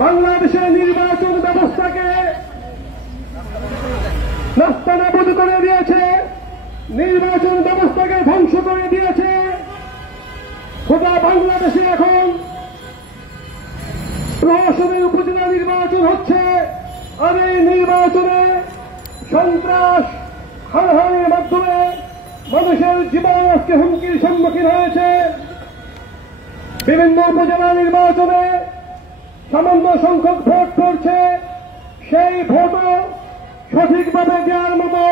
বাংলাদেশের নির্বাচন ব্যবস্থাকে নাস্তানাবুদ করে দিয়েছে, নির্বাচন ব্যবস্থাকে ধ্বংস করে দিয়েছে। গোটা বাংলাদেশে এখন প্রহসনী উপজেলা নির্বাচন হচ্ছে, আর এই নির্বাচনে সন্ত্রাস হানাহানির মাধ্যমে মানুষের জীবন আজকে হুমকির সম্মুখীন হয়েছে। বিভিন্ন উপজেলা নির্বাচনে সামান্য সংখ্যক ভোট পড়ছে, সেই ভোটও সঠিকভাবে দেওয়ার মতো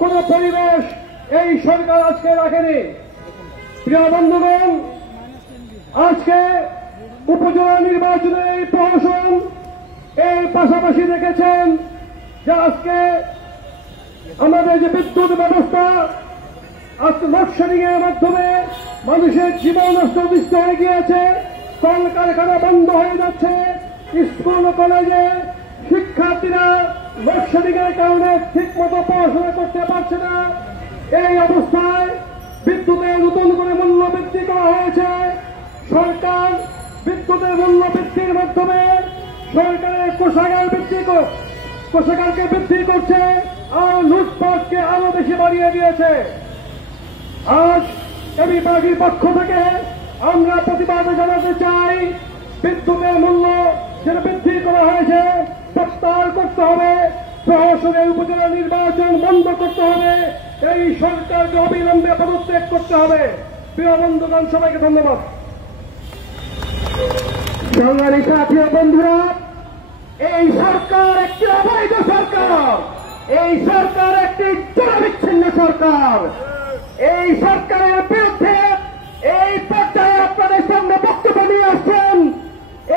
কোন পরিবেশ এই সরকার আজকে রাখেনি। প্রিয় বন্ধুগণ, আজকে উপজেলা নির্বাচনে এই প্রহসন এর পাশাপাশি দেখেছেন যে আজকে আমাদের যে বিদ্যুৎ ব্যবস্থা, আজকে লোডশেডিং এর মাধ্যমে মানুষের জীবন অস্তব্যস্ত হয়ে গিয়েছে, কলকারখানা বন্ধ হয়ে যাচ্ছে, স্কুল কলেজে শিক্ষার্থীরা লোডশেডিং এর কারণে ঠিক মতো পড়াশোনা করতে পারছে না। এই অবস্থায় বিদ্যুতের নতুন করে মূল্য বৃদ্ধি করা হয়েছে। সরকার বিদ্যুতের মূল্য বৃদ্ধির মাধ্যমে সরকারের কোষাগারকে বৃদ্ধি করছে আর লুটপাটকে আরো বেশি বাড়িয়ে দিয়েছে। আজ এবি পার্টির পক্ষ থেকে আমরা প্রতিবাদ জানাতে চাই, বিদ্যুতের মূল্য যেটা বৃদ্ধি করা হয়েছে প্রত্যাহার করতে হবে, প্রহসনের উপজেলা নির্বাচন বন্ধ করতে হবে, এই সরকারকে অবিলম্বে পদত্যাগ করতে হবে। প্রিয় বন্ধুগণ, সবাইকে ধন্যবাদ। সংগ্রামী সাথী বন্ধুরা, এই সরকার একটি অবৈধ সরকার, এই সরকার একটি জনবিচ্ছিন্ন সরকার। এই সরকারের বিরুদ্ধে এই পর্যায়ে আপনাদের সামনে বক্তব্য নিয়ে আসছেন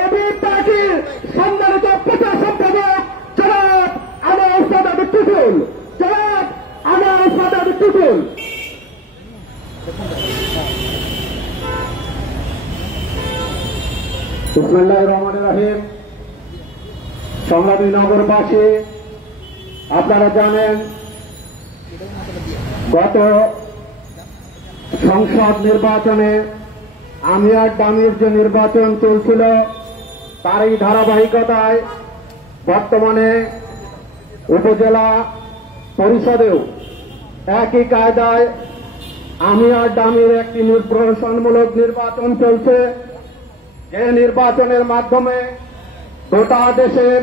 এবি পার্টির সম্মানিত প্রচার সম্পাদক জনাব আনোয়ার সাদাত টুটুল। জনাব আনোয়ার সাদাত টুটুল। বিসমিল্লাহির রহমানির রহিম। সংগ্রামী নগরবাসী, আপনারা জানেন গত সংসদ নির্বাচনে আমিয়ার ডামির যে নির্বাচন চলছিল তারই ধারাবাহিকতায় বর্তমানে উপজেলা পরিষদেও একই কায়দায় আমিয়ার ডামির একটি প্রহসনমূলক নির্বাচন চলছে, যে নির্বাচনের মাধ্যমে গোটা দেশের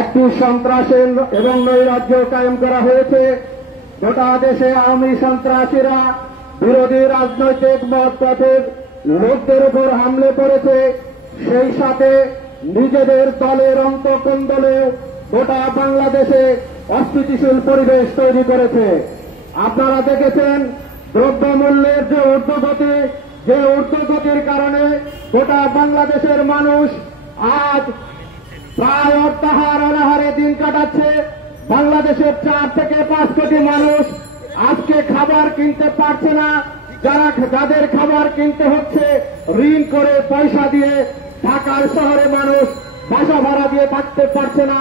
একটি সন্ত্রাসের এবং নৈরাজ্য কায়েম করা হয়েছে। গোটা দেশে আওয়ামী সন্ত্রাসীরা বিরোধী রাজনৈতিক মতপথের লোকদের উপর হামলে পড়েছে, সেই সাথে নিজেদের দলের অন্তঃকন্দলে গোটা বাংলাদেশে অস্থিতিশীল পরিবেশ তৈরি করেছে। আপনারা দেখেছেন দ্রব্যমূল্যের যে ঊর্ধ্বগতির কারণে গোটা বাংলাদেশের মানুষ আজ প্রায় অর্থাহার অনাহারে দিন কাটাচ্ছে। বাংলাদেশের 4 থেকে 5 কোটি মানুষ আজকে খাবার কিনতে পারছে না। যাদের খাবার কিনতে হচ্ছে ঋণ করে পয়সা দিয়ে, ঢাকার শহরে মানুষ বাসা ভাড়া দিয়ে থাকতে পারছে না।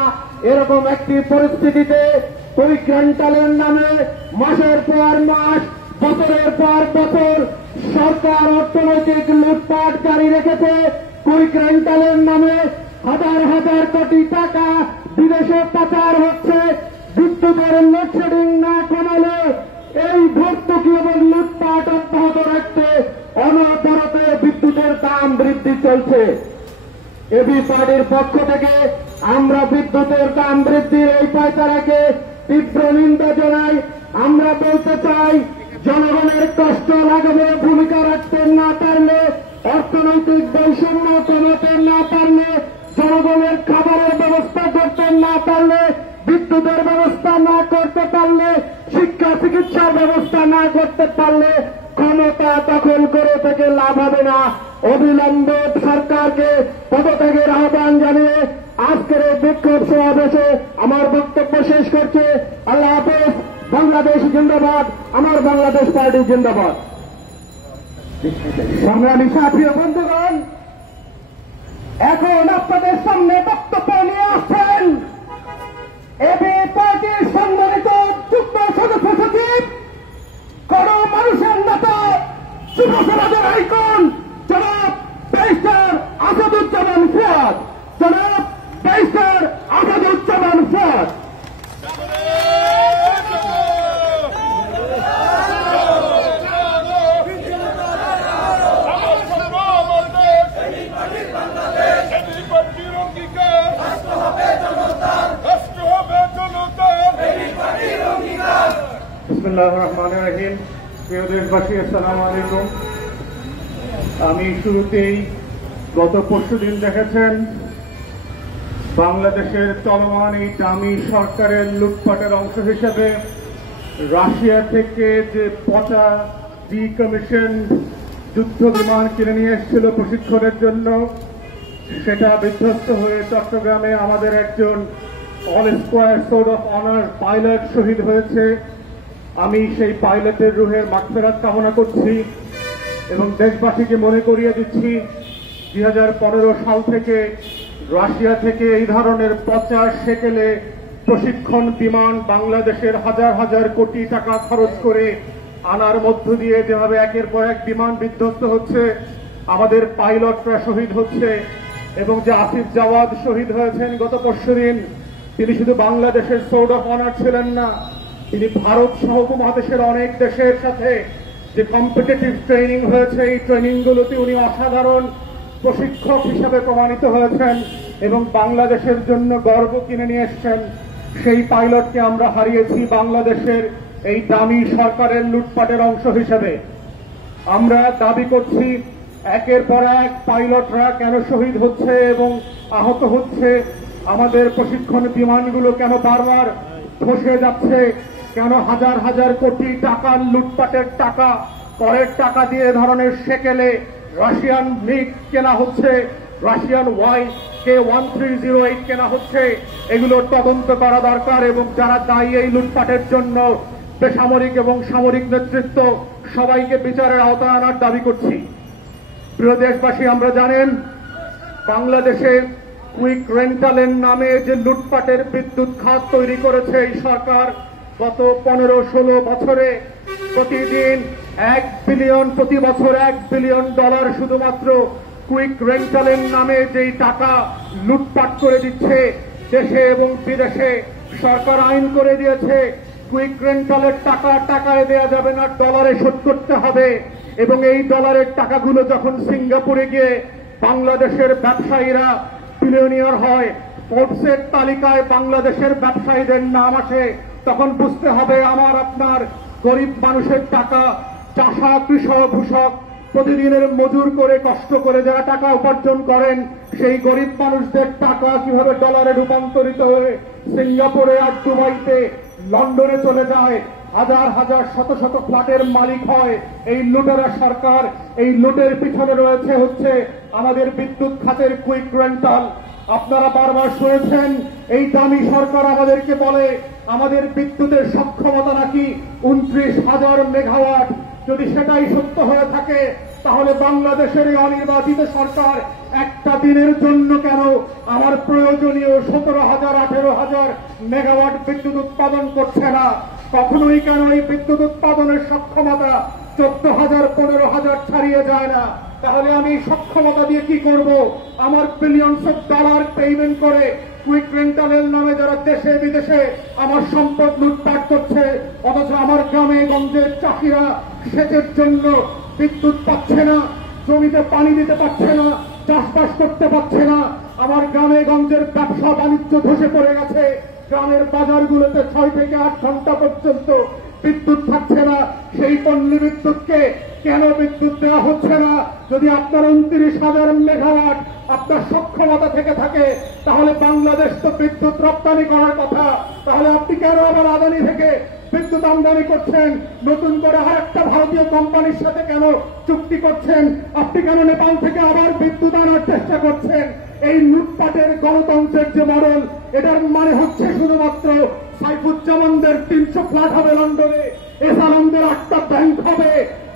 এরকম একটি পরিস্থিতিতে কুইক রেন্টালের নামে মাসের পর মাস, বছরের পর বছর সরকার অর্থনৈতিক লুটপাট জারি রেখেছে। কুইক রেন্টালের নামে হাজার হাজার কোটি টাকা বিদেশে পাচার হচ্ছে। বিদ্যুতের লোডশেডিং না কমালে এই ভর্তুকি এবং লুটপাট অব্যাহত রাখতে অনবরতে বিদ্যুতের দাম বৃদ্ধি চলছে। এবি পার্টির পক্ষ থেকে আমরা বিদ্যুতের দাম বৃদ্ধির এই পায়তারাকে তীব্র নিন্দা জানাই। আমরা বলতে চাই, জনগণের কষ্ট লাঘবে ভূমিকা রাখতে না পারলে, অর্থনৈতিক বৈষম্য কমাতে না পারলে, জনগণের খাবারের ব্যবস্থা করতে না পারলে, বিদ্যুতের ব্যবস্থা না করতে পারলে, শিক্ষা চিকিৎসার ব্যবস্থা না করতে পারলে ক্ষমতা দখল করে থেকে লাভ হবে না। অবিলম্বে সরকারকে পদত্যাগের আহ্বান জানিয়ে আজকের এই বিক্ষোভ সমাবেশে আমার বক্তব্য শেষ করছে। আল্লাহ হাফেজ। বাংলাদেশ জিন্দাবাদ। আমার বাংলাদেশ পার্টি জিন্দাবাদ। সংগ্রামী সাথী বন্ধুগণ, এখন আপনাদের সামনে বক্তব্য নিয়ে আসছেন এবি পার্টির সম্মানিত যুগ্ম সদস্য সচিব, গণমানুষের নেতা, যুব সমাজের আইকন জনাব ব্যারিস্টার আসাদুজ্জামান ফুয়াদ। বিসমিল্লাহির রহমানির রহিম। প্রিয় দেশবাসী, আসসালামু আলাইকুম। আমি শুরুতেই গত পরশুদিন দেখেছেন বাংলাদেশের চলমান এই দামি সরকারের লুটপাটের অংশ হিসেবে রাশিয়া থেকে যে পচা ডিকমিশন যুদ্ধ বিমান কিনে নিয়ে এসেছিল প্রশিক্ষণের জন্য, সেটা বিধ্বস্ত হয়ে চট্টগ্রামে আমাদের একজন all square sword of honour pilot শহীদ হয়েছে। আমি সেই পাইলটের রুহের মাগফিরাত কামনা করছি এবং দেশবাসীকে মনে করিয়ে দিচ্ছি 2015 সাল থেকে রাশিয়া থেকে এই ধরনের 50 সেকেলে প্রশিক্ষণ বিমান বাংলাদেশের হাজার হাজার কোটি টাকা খরচ করে আনার মধ্য দিয়ে যেভাবে একের পর এক বিমান বিধ্বস্ত হচ্ছে, আমাদের পাইলটরা শহীদ হচ্ছে এবং যে আসিফ জাওয়াদ শহীদ হয়েছেন গত পরশুদিন, তিনি শুধু বাংলাদেশের সোর্ড অফ অনার ছিলেন না, তিনি ভারত সহ উপমহাদেশের অনেক দেশের সাথে যে কম্পিটিটিভ ট্রেনিং হয়েছে, এই ট্রেনিংগুলোতে উনি অসাধারণ প্রশিক্ষক হিসেবে প্রমাণিত হয়েছেন এবং বাংলাদেশের জন্য গর্ব কিনে নিয়ে এসছেন। সেই পাইলটকে আমরা হারিয়েছি বাংলাদেশের এই দামি সরকারের লুটপাটের অংশ হিসেবে। আমরা দাবি করছি একের পর এক পাইলটরা কেন শহীদ হচ্ছে এবং আহত হচ্ছে, আমাদের প্রশিক্ষণ বিমানগুলো কেন বারবার ধসে যাচ্ছে, কেন হাজার হাজার কোটি টাকার লুটপাটের টাকা, করের টাকা দিয়ে এ ধরনের সেকেলে রাশিয়ান মিগ কেনা হচ্ছে, রাশিয়ান YK-1308 কেনা হচ্ছে, এগুলোর তদন্ত করা দরকার এবং যারা দায়ী এই লুটপাটের জন্য বেসামরিক এবং সামরিক নেতৃত্ব সবাইকে বিচারের আওতায় আনার দাবি করছি। প্রিয় দেশবাসী, আমরা জানেন বাংলাদেশে কুইক রেন্টালের নামে যে লুটপাটের বিদ্যুৎ খাত তৈরি করেছে এই সরকার, গত 15-16 বছরে প্রতিদিন প্রতি বছর $1 বিলিয়ন শুধুমাত্র কুইক রেন্টালের নামে যেই টাকা লুটপাট করে দিচ্ছে দেশে এবং বিদেশে। সরকার আইন করে দিয়েছে কুইক রেন্টালের টাকা টাকায় দেয়া যাবে না, ডলারে শোধ করতে হবে এবং এই ডলারের টাকাগুলো যখন সিঙ্গাপুরে গিয়ে বাংলাদেশের ব্যবসায়ীরা বিলিয়নিয়ার হয়, ফোর্বসের তালিকায় বাংলাদেশের ব্যবসায়ীদের নাম আসে, তখন বুঝতে হবে আমার আপনার গরিব মানুষের টাকা, চাষা কৃষক ভূষক প্রতিদিনের মজুর করে কষ্ট করে যারা টাকা উপার্জন করেন, সেই গরিব মানুষদের টাকা কিভাবে ডলারে রূপান্তরিত হয়ে সিঙ্গাপুরে আর দুবাইতে লন্ডনে চলে যায়, হাজার হাজার শত শত ফ্ল্যাটের মালিক হয় এই লুটেরা সরকার। এই লুটের পিছনে রয়েছে হচ্ছে আমাদের বিদ্যুৎ খাতের কুইক রেন্টাল। আপনারা বারবার শুনেছেন এই দামি সরকার আমাদেরকে বলে আমাদের বিদ্যুতের সক্ষমতা নাকি 29,000 মেগাওয়াট। যদি সেটাই সত্য হয়ে থাকে তাহলে বাংলাদেশের এই অনির্বাচিত সরকার একটা দিনের জন্য কেন আমার প্রয়োজনীয় 17,000-18,000 মেগাওয়াট বিদ্যুৎ উৎপাদন করছে না? কখনোই কেন এই বিদ্যুৎ উৎপাদনের সক্ষমতা 14,000-15,000 ছাড়িয়ে যায় না? তাহলে আমি সক্ষমতা দিয়ে কি করব? আমার বিলিয়নস অফ ডলার পেমেন্ট করে কুইক রেন্টালের নামে যারা দেশে বিদেশে আমার সম্পদ লুটপাট করছে, অথচ আমার গ্রামে গঞ্জের চাষিরা সেচের জন্য বিদ্যুৎ পাচ্ছে না, জমিতে পানি দিতে পারছে না, চাষবাস করতে পারছে না। আমার গ্রামে গঞ্জের ব্যবসা বাণিজ্য ধসে পড়ে গেছে, গ্রামের বাজারগুলোতে 6 থেকে 8 ঘন্টা পর্যন্ত বিদ্যুৎ থাকছে না। সেই পল্লী বিদ্যুৎকে কেন বিদ্যুৎ দেওয়া হচ্ছে না? যদি আপনার 29,000 মেগাওয়াট আপনার সক্ষমতা থেকে থাকে তাহলে বাংলাদেশ তো বিদ্যুৎ রপ্তানি করার কথা, তাহলে আপনি কেন আবার আদানি থেকে বিদ্যুৎ আমদানি করছেন? নতুন করে আরেকটা ভারতীয় কোম্পানির সাথে কেন চুক্তি করছেন? আপনি কেন নেপাল থেকে আবার বিদ্যুৎ আনার চেষ্টা করছেন? এই লুটপাটের গণতন্ত্রের যে মডেল, এটার মানে হচ্ছে শুধুমাত্র সাইফুজ্জামানদের 300 ফ্ল্যাট হবে লন্ডনে, এসালামদের 8টা ব্যাংক হবে,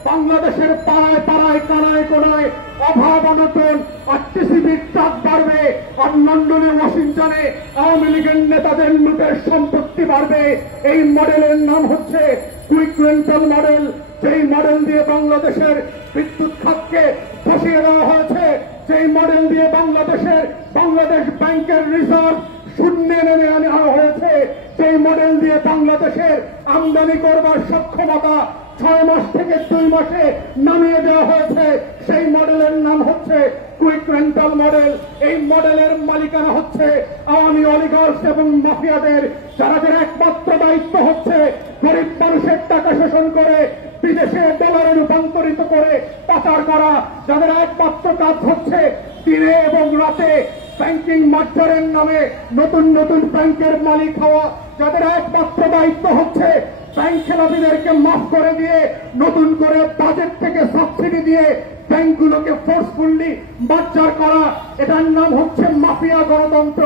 বাংলাদেশের পাড়ায় পাড়ায় কানায় কোনায় অভাব অনটন, আরটিসিবির ট্রাক বাড়বে, আর লন্ডনে ওয়াশিংটনে আওয়ামী লীগের নেতাদের লুটের সম্পত্তি বাড়বে। এই মডেলের নাম হচ্ছে কুইক রেন্টাল মডেল। যেই মডেল দিয়ে বাংলাদেশের বিদ্যুৎ খাতকে বসিয়ে দেওয়া হয়েছে, সেই মডেল দিয়ে বাংলাদেশ ব্যাংকের রিজার্ভ শূন্যে নেমে আনা হয়েছে, সেই মডেল দিয়ে বাংলাদেশের আমদানি করবার সক্ষমতা 6 মাস থেকে 2 মাসে নামিয়ে দেওয়া হয়েছে। সেই মডেলের নাম হচ্ছে কুইক রেন্টাল মডেল, এই মডেলের মালিকানা হচ্ছে আওয়ামী অলিগার্স এবং মাফিয়াদের, যাদের একমাত্র দায়িত্ব হচ্ছে গরিব মানুষের টাকা শোষণ করে বিদেশে ডলারে রূপান্তরিত করে পাচার করা, যাদের একমাত্র কাজ হচ্ছে দিনে এবং রাতে ব্যাংকিং মার্জারের নামে নতুন নতুন ব্যাংকের মালিক হওয়া, যাদের একমাত্র দায়িত্ব হচ্ছে ব্যাংক খেলাপিদেরকে মাফ করে দিয়ে নতুন করে বাজেট থেকে সাবসিডি দিয়ে ব্যাংকগুলোকে ফোর্সফুলি মার্জার করা। এটার নাম হচ্ছে মাফিয়া গণতন্ত্র,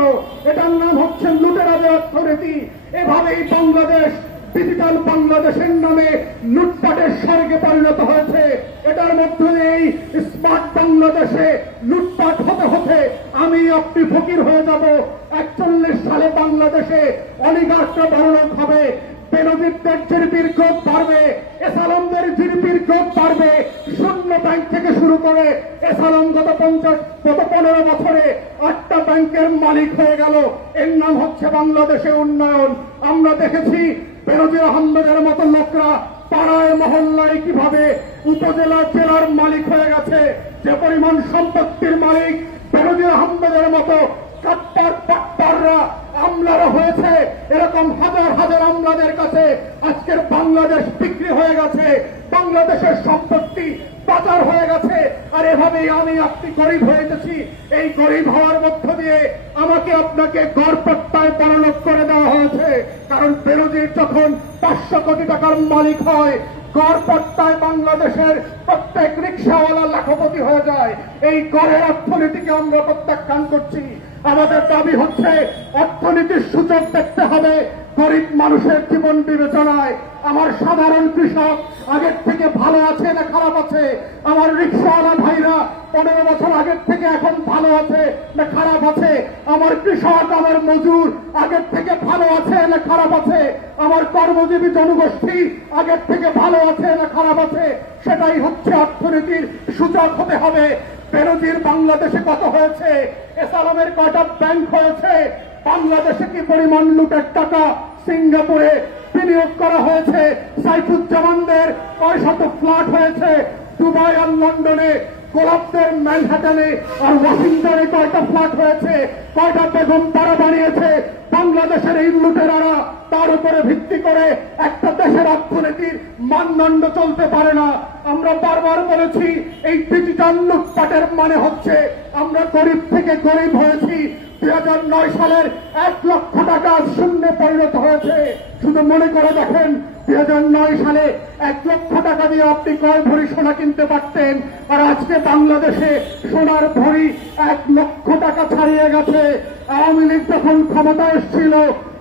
এটার নাম হচ্ছে লুটেরাদের অর্থনীতি। এভাবেই বাংলাদেশ ডিজিটাল বাংলাদেশের নামে লুটপাটের স্বর্গে পরিণত হয়েছে। এটার মধ্য দিয়েই স্মার্ট বাংলাদেশে লুটপাট হতে হতে আমি আপনি ফকির হয়ে যাব। 41 সালে বাংলাদেশে অলিগার্করা বড়লোক হবে, বেনজিরদের জিডিপির গ্রোথ বাড়বে, এসালামদের জিডিপির গ্রোথ বাড়বে। শূন্য ব্যাংক থেকে শুরু করে এসালাম গত 15 বছরে 8টা ব্যাংকের মালিক হয়ে গেল। এর নাম হচ্ছে বাংলাদেশে উন্নয়ন। আমরা দেখেছি বেনজির আহমেদের মতো লোকরা পাড়ায় মহল্লায় কিভাবে উপজেলা জেলার মালিক হয়ে গেছে। যে পরিমাণ সম্পত্তির মালিক বেনজির আহমেদের মতো কাট্টার পাট্টাররা আমলারা হয়েছে, এরকম হাজার হাজার আমলাদের কাছে আজকের বাংলাদেশ বিক্রি হয়ে গেছে, বাংলাদেশের সম্পত্তি পাচার হয়ে গেছে। আর এভাবেই আমি আপনি গরিব হয়ে গেছি। এই গরিব হওয়ার মধ্য দিয়ে আমাকে আপনাকে গড়পট্টায় বড়লোক করে দেওয়া হয়েছে। কারণ বেনজির যখন 500 কোটি টাকার মালিক হয়, গড়পট্টায় বাংলাদেশের প্রত্যেক রিক্সাওয়ালা লাখপতি হয়ে যায়। এই গড়ের অর্থনীতিকে আমরা প্রত্যাখ্যান করছি। আমাদের দাবি হচ্ছে অর্থনীতির সূচক দেখতে হবে গরিব মানুষের জীবন বিবেচনায়। আমার সাধারণ কৃষক আগের থেকে ভালো আছে না খারাপ আছে? আমার রিক্সাওয়ালা ভাইরা 15 বছর আগের থেকে এখন ভালো আছে না খারাপ আছে? আমার কৃষক, আমার মজুর আগের থেকে ভালো আছে না খারাপ আছে? আমার কর্মজীবী জনগোষ্ঠী আগের থেকে ভালো আছে না খারাপ আছে? সেটাই হচ্ছে অর্থনীতির সূচক হতে হবে। বেনজির বাংলাদেশে কত হয়েছে? এসালামের কয়টা ব্যাংক হয়েছে? বাংলাদেশে কি পরিমাণ লুটের টাকা সিঙ্গাপুরে বিনিয়োগ করা হয়েছে? সাইফুজ্জামানদের কয় শত ফ্ল্যাট হয়েছে দুবাই আর লন্ডনে? গোলাপদের ম্যানহাটনে আর ওয়াশিংটনে কয়টা ফ্ল্যাট হয়েছে? কয়টা বেগম তারা বানিয়েছে? বাংলাদেশের এই লুটেরারা তার উপরে ভিত্তি করে একটা দেশের অর্থনীতির মানদণ্ড চলতে পারে না। আমরা বারবার বলেছি এই ডিজিটাল লুটপাটের মানে হচ্ছে আমরা গরিব থেকে গরিব হয়েছি। 2009 সালের 1 লক্ষ টাকা শূন্যে পরিণত হয়েছে। শুধু মনে করে দেখেন 2009 সালে 1 লক্ষ টাকা দিয়ে আপনি কয় ভরি সোনা কিনতে পারতেন? আর আজকে বাংলাদেশে সোনার ভরি 1 লক্ষ টাকা ছাড়িয়ে গেছে। আওয়ামী লীগ যখন ক্ষমতা এসেছিল,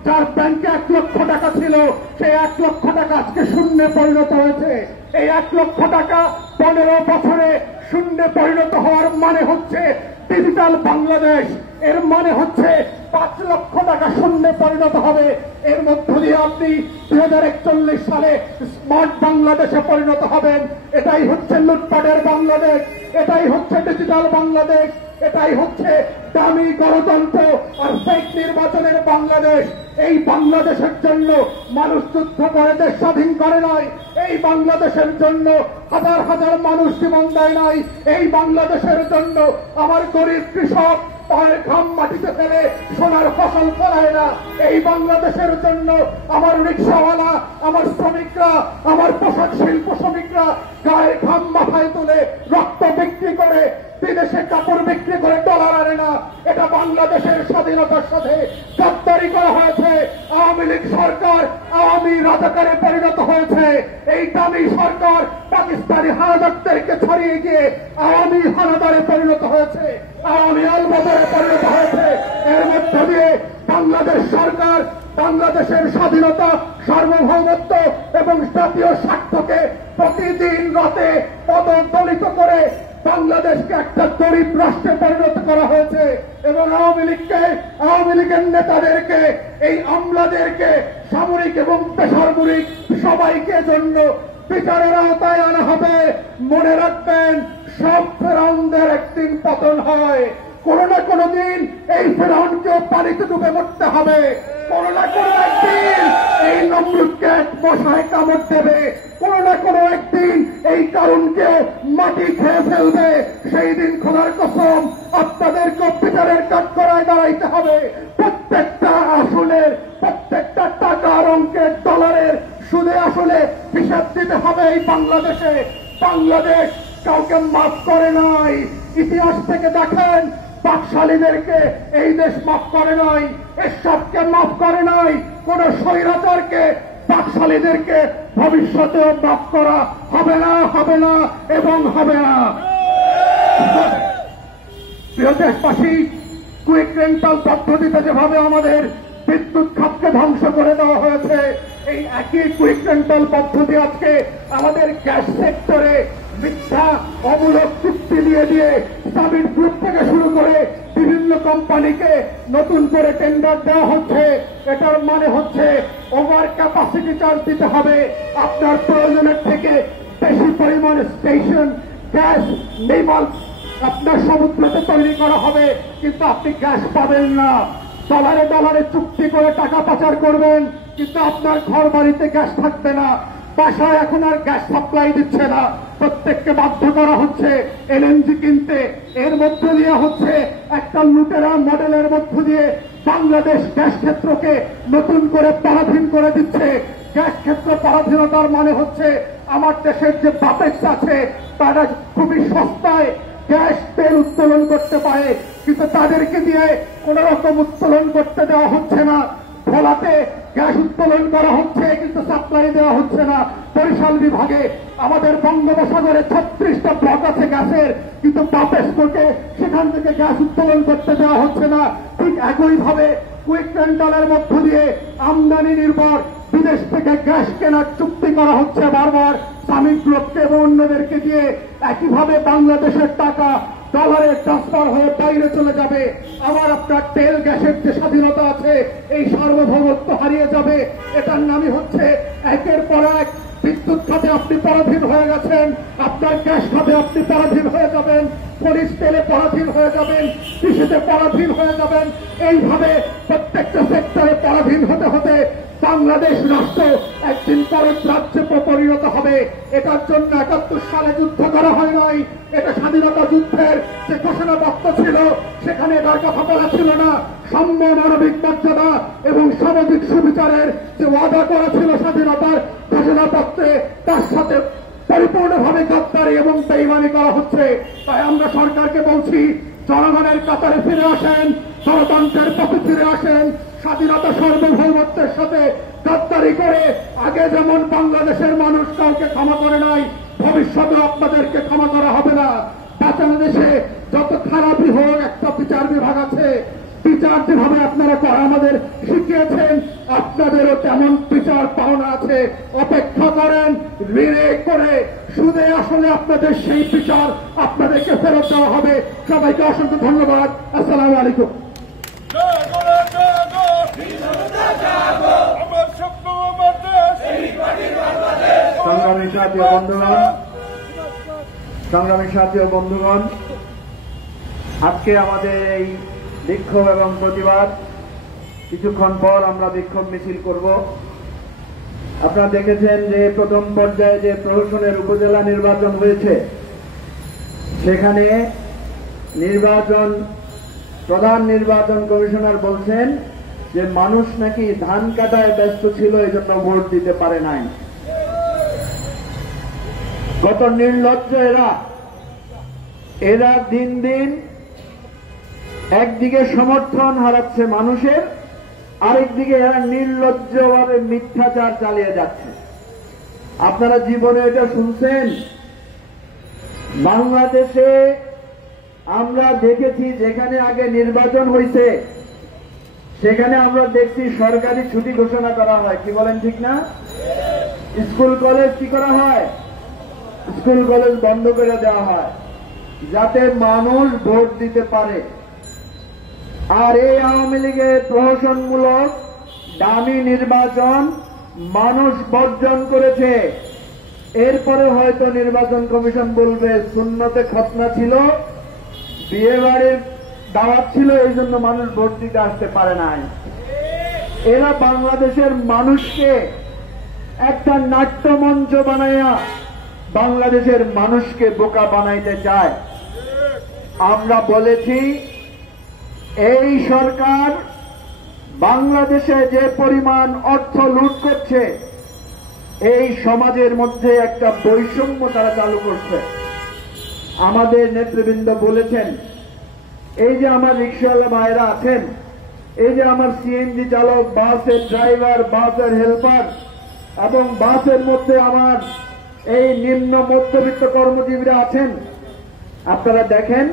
যার ব্যাংকে 1 লক্ষ টাকা ছিল, সেই 1 লক্ষ টাকা আজকে শূন্যে পরিণত হয়েছে। এই 1 লক্ষ টাকা 15 বছরে শূন্যে পরিণত হওয়ার মানে হচ্ছে ডিজিটাল বাংলাদেশ। এর মানে হচ্ছে 5 লক্ষ টাকা শূন্যে পরিণত হবে। এর মধ্য দিয়ে আপনি 2041 সালে স্মার্ট বাংলাদেশে পরিণত হবেন। এটাই হচ্ছে লুটপাটের বাংলাদেশ, এটাই হচ্ছে ডিজিটাল বাংলাদেশ, এটাই হচ্ছে দামি গণতন্ত্র আর ফেক নির্বাচনের বাংলাদেশ। এই বাংলাদেশের জন্য মানুষ যুদ্ধ করে দেশ স্বাধীন করে নাই। এই বাংলাদেশের জন্য হাজার হাজার মানুষ জীবন দেয় নাই। এই বাংলাদেশের জন্য আমার গরিব কৃষক পায়ের ঘাম মাটিতে ফেলে সোনার ফসল ফলায় না। এই বাংলাদেশের জন্য আমার রিক্সাওয়ালা, আমার শ্রমিকরা, আমার পোশাক শিল্প শ্রমিকরা গায়ের ঘাম মাথায় তুলে রক্ত বিক্রি করে বিদেশে কাপড় বিক্রি করে ডলার আনে না। এটা বাংলাদেশের স্বাধীনতার সাথে গাদ্দারি করা হয়েছে। আওয়ামী লীগ সরকার আওয়ামী রাজাকারে পরিণত হয়েছে। এই দামি সরকার পাকিস্তানি হানাদারদেরকে ছাড়িয়ে গিয়ে আওয়ামী হানাদারে পরিণত হয়েছে, আওয়ামী আলবদরে পরিণত হয়েছে। এর মধ্য দিয়ে বাংলাদেশ সরকার বাংলাদেশের স্বাধীনতা, সার্বভৌমত্ব এবং জাতীয় স্বার্থকে প্রতিদিন রাতে পদদলিত করে বাংলাদেশকে একটা গরিব রাষ্ট্রে পরিণত করা হয়েছে। এবং আওয়ামী লীগের নেতাদেরকে, এই আমলাদেরকে, সামরিক এবং বেসামরিক সবাইকে জন্য বিচারের আওতায় আনা হবে। মনে রাখবেন, সব ফেরাউনদের একদিন পতন হয়। কোনো না কোনো দিন এই ফেরাউনকেও পানিতে ডুবে মরতে হবে, কোনো না কোনো একদিন এই নমরুদকে মশায় কামড় দেবে, কোনো না কোনো একদিন এই কারণকে মাটি খেয়ে ফেলবে। সেই দিন খোদার কসম আপনাদেরকে বিচারের কাঠগড়ায় দাঁড়াইতে হবে। প্রত্যেকটা আসনের, প্রত্যেকটা টাকার অঙ্কের, ডলারের সুদে আসলে হিসাব দিতে হবে এই বাংলাদেশে। বাংলাদেশ কাউকে মাফ করে নাই। ইতিহাস থেকে দেখেন, বাকশালীদেরকে এই দেশ মাফ করে নাই, এসবকে মাফ করে নাই, কোন স্বৈরাচারকে, বাকশালীদেরকে ভবিষ্যতেও মাফ করা হবে না, হবে না এবং হবে না। প্রিয় দেশবাসী, কুইক রেন্টাল পদ্ধতিতে যেভাবে আমাদের বিদ্যুৎ খাতকে ধ্বংস করে দেওয়া হয়েছে, এই একই কুইক রেন্টাল পদ্ধতি আজকে আমাদের গ্যাস সেক্টরে মিথ্যা অমূলক চুক্তি দিয়ে সাবিট গ্রুপ থেকে শুরু করে বিভিন্ন কোম্পানিকে নতুন করে টেন্ডার দেওয়া হচ্ছে। এটার মানে হচ্ছে ওভার ক্যাপাসিটি চার্জ দিতে হবে, আপনার প্রয়োজনের থেকে বেশি পরিমাণে স্টেশন গ্যাস নির্মাণ আপনার সমুদ্রতে তৈরি করা হবে, কিন্তু আপনি গ্যাস পাবেন না। ডলারে ডলারে চুক্তি করে টাকা পাচার করবেন, কিন্তু আপনার ঘর বাড়িতে গ্যাস থাকবে না। বাসায় এখন আর গ্যাস সাপ্লাই দিচ্ছে না, প্রত্যেককে বাধ্য করা হচ্ছে এলএনজি কিনতে। এর মধ্য দিয়ে হচ্ছে একটা লুটেরা মডেলের মধ্য দিয়ে বাংলাদেশ গ্যাস ক্ষেত্রকে নতুন করে পরাধীন করে দিচ্ছে। গ্যাস ক্ষেত্র পরাধীনতার মানে হচ্ছে আমার দেশের যে বাপেক্স আছে তারা খুবই সস্তায় গ্যাস তেল উত্তোলন করতে পারে, কিন্তু তাদেরকে দিয়ে কোন রকম উত্তোলন করতে দেওয়া হচ্ছে না। ভোলাতে গ্যাস উত্তোলন করা হচ্ছে, কিন্তু সাপ্লাই দেওয়া হচ্ছে না। বরিশাল বিভাগে আমাদের বঙ্গোপসাগরে 36টা ব্লক আছে গ্যাসের, কিন্তু বাপেস্কোকে সেখান থেকে গ্যাস উত্তোলন করতে দেওয়া হচ্ছে না। ঠিক একইভাবে কুইক রেন্টালের মধ্য দিয়ে আমদানি নির্ভর বিদেশ থেকে গ্যাস কেনার চুক্তি করা হচ্ছে বারবার শ্রমিক গ্রুপকে এবং অন্যদেরকে দিয়ে। একইভাবে বাংলাদেশের টাকা ডলারে ট্রান্সফার হয়ে বাইরে চলে যাবে। আবার আপনার তেল গ্যাসের যে স্বাধীনতা আছে এই সার্বভৌমত্ব হারিয়ে যাবে। এটার নামই হচ্ছে একের পর এক বিদ্যুৎ খাতে আপনি পরাধীন হয়ে গেছেন, আপনার গ্যাস খাতে আপনি পরাধীন হয়ে যাবেন, খনিজ তেলে পরাধীন হয়ে যাবেন, কৃষিতে পরাধীন হয়ে যাবেন। এইভাবে প্রত্যেকটা সেক্টরে পরাধীন হতে হতে বাংলাদেশ রাষ্ট্র একদিন পরত রাজ্যে পরিণত হবে। এটার জন্য ৭১ সালে যুদ্ধ করা হয় নাই। এটা স্বাধীনতা যুদ্ধের যে ঘোষণাপত্র ছিল সেখানে এটার কথা বলা ছিল না। সাম্য, মানবিক মর্যাদা এবং সামাজিক সুবিচারের যে ওয়াদা করা ছিল স্বাধীনতার ঘোষণাপত্রে, তার সাথে পরিপূর্ণভাবে গদ্দারি এবং বেইমানি করা হচ্ছে। তাই আমরা সরকারকে বলছি, জনগণের কাতারে ফিরে আসেন, গণতন্ত্রের পথে ফিরে আসেন। স্বাধীনতা সার্বভৌমত্বের সাথে গদ্দারি করে আগে যেমন বাংলাদেশের মানুষ কাউকে ক্ষমা করে নাই, ভবিষ্যতে আপনাদেরকে ক্ষমা করা হবে না। বাংলাদেশে যত খারাপই হোক একটা বিচার বিভাগ আছে, বিচার যেভাবে আপনারা আমাদের শিখিয়েছেন আপনাদেরও তেমন বিচার পাওনা আছে। অপেক্ষা করেন, ঋণে করে সুদে আসলে আপনাদের সেই বিচার আপনাদেরকে ফেরত দেওয়া হবে। সবাইকে অসংখ্য ধন্যবাদ। আসসালামু আলাইকুম। সংগ্রামী সাথী ও বন্ধুগণ, আজকে আমাদের এই বিক্ষোভ এবং প্রতিবাদ, কিছুক্ষণ পর আমরা বিক্ষোভ মিছিল করব। আপনারা দেখেছেন যে প্রথম পর্যায়ে যে প্রহসনের উপজেলা নির্বাচন হয়েছে, সেখানে প্রধান নির্বাচন কমিশনার বলছেন যে মানুষ নাকি ধান কাটায় ব্যস্ত ছিল, এই জন্য ভোট দিতে পারে নাই। কত নির্লজ্জ এরা দিন দিন একদিকে সমর্থন হারাচ্ছে মানুষের, আরেকদিকে এরা নির্লজ্জভাবে মিথ্যাচার চালিয়ে যাচ্ছে। আপনারা জীবনে এটা শুনছেন? বাংলাদেশে আমরা দেখেছি যেখানে আগে নির্বাচন হয়েছে সেখানে আমরা দেখছি সরকারি ছুটি ঘোষণা করা হয়। কি বলেন, ঠিক না? স্কুল কলেজ কি করা হয়? স্কুল কলেজ বন্ধ করে দেওয়া হয় যাতে মানুষ ভোট দিতে পারে। আর এই আওয়ামী লীগের প্রহসনমূলক দামি নির্বাচন মানুষ বর্জন করেছে। এরপরে হয়তো নির্বাচন কমিশন বলবে সুন্নতে খতনা ছিল, বিয়ে বাড়ির দাওয়াত ছিল, এই জন্য মানুষ ভোট দিতে আসতে পারে নাই। এরা বাংলাদেশের মানুষকে একটা নাট্যমঞ্চ বানাইয়া বাংলাদেশের মানুষকে বোকা বানাইতে চায়। আমরা বলেছি এই সরকার বাংলাদেশে যে পরিমাণ অর্থ লুট করছে, এই সমাজের মধ্যে একটা বৈষম্য তারা চালু করছে। আমাদের নেতৃবৃন্দ বলেছেন, এই যে আমার রিকশাওয়ালা ভাইরা আছেন, এই যে আমার সিএনজি চালক, বাসের ড্রাইভার, বাসের হেল্পার এবং বাসের মধ্যে আমার এই নিম্ন মধ্যবিত্ত কর্মজীবীরা আছেন, আপনারা দেখেন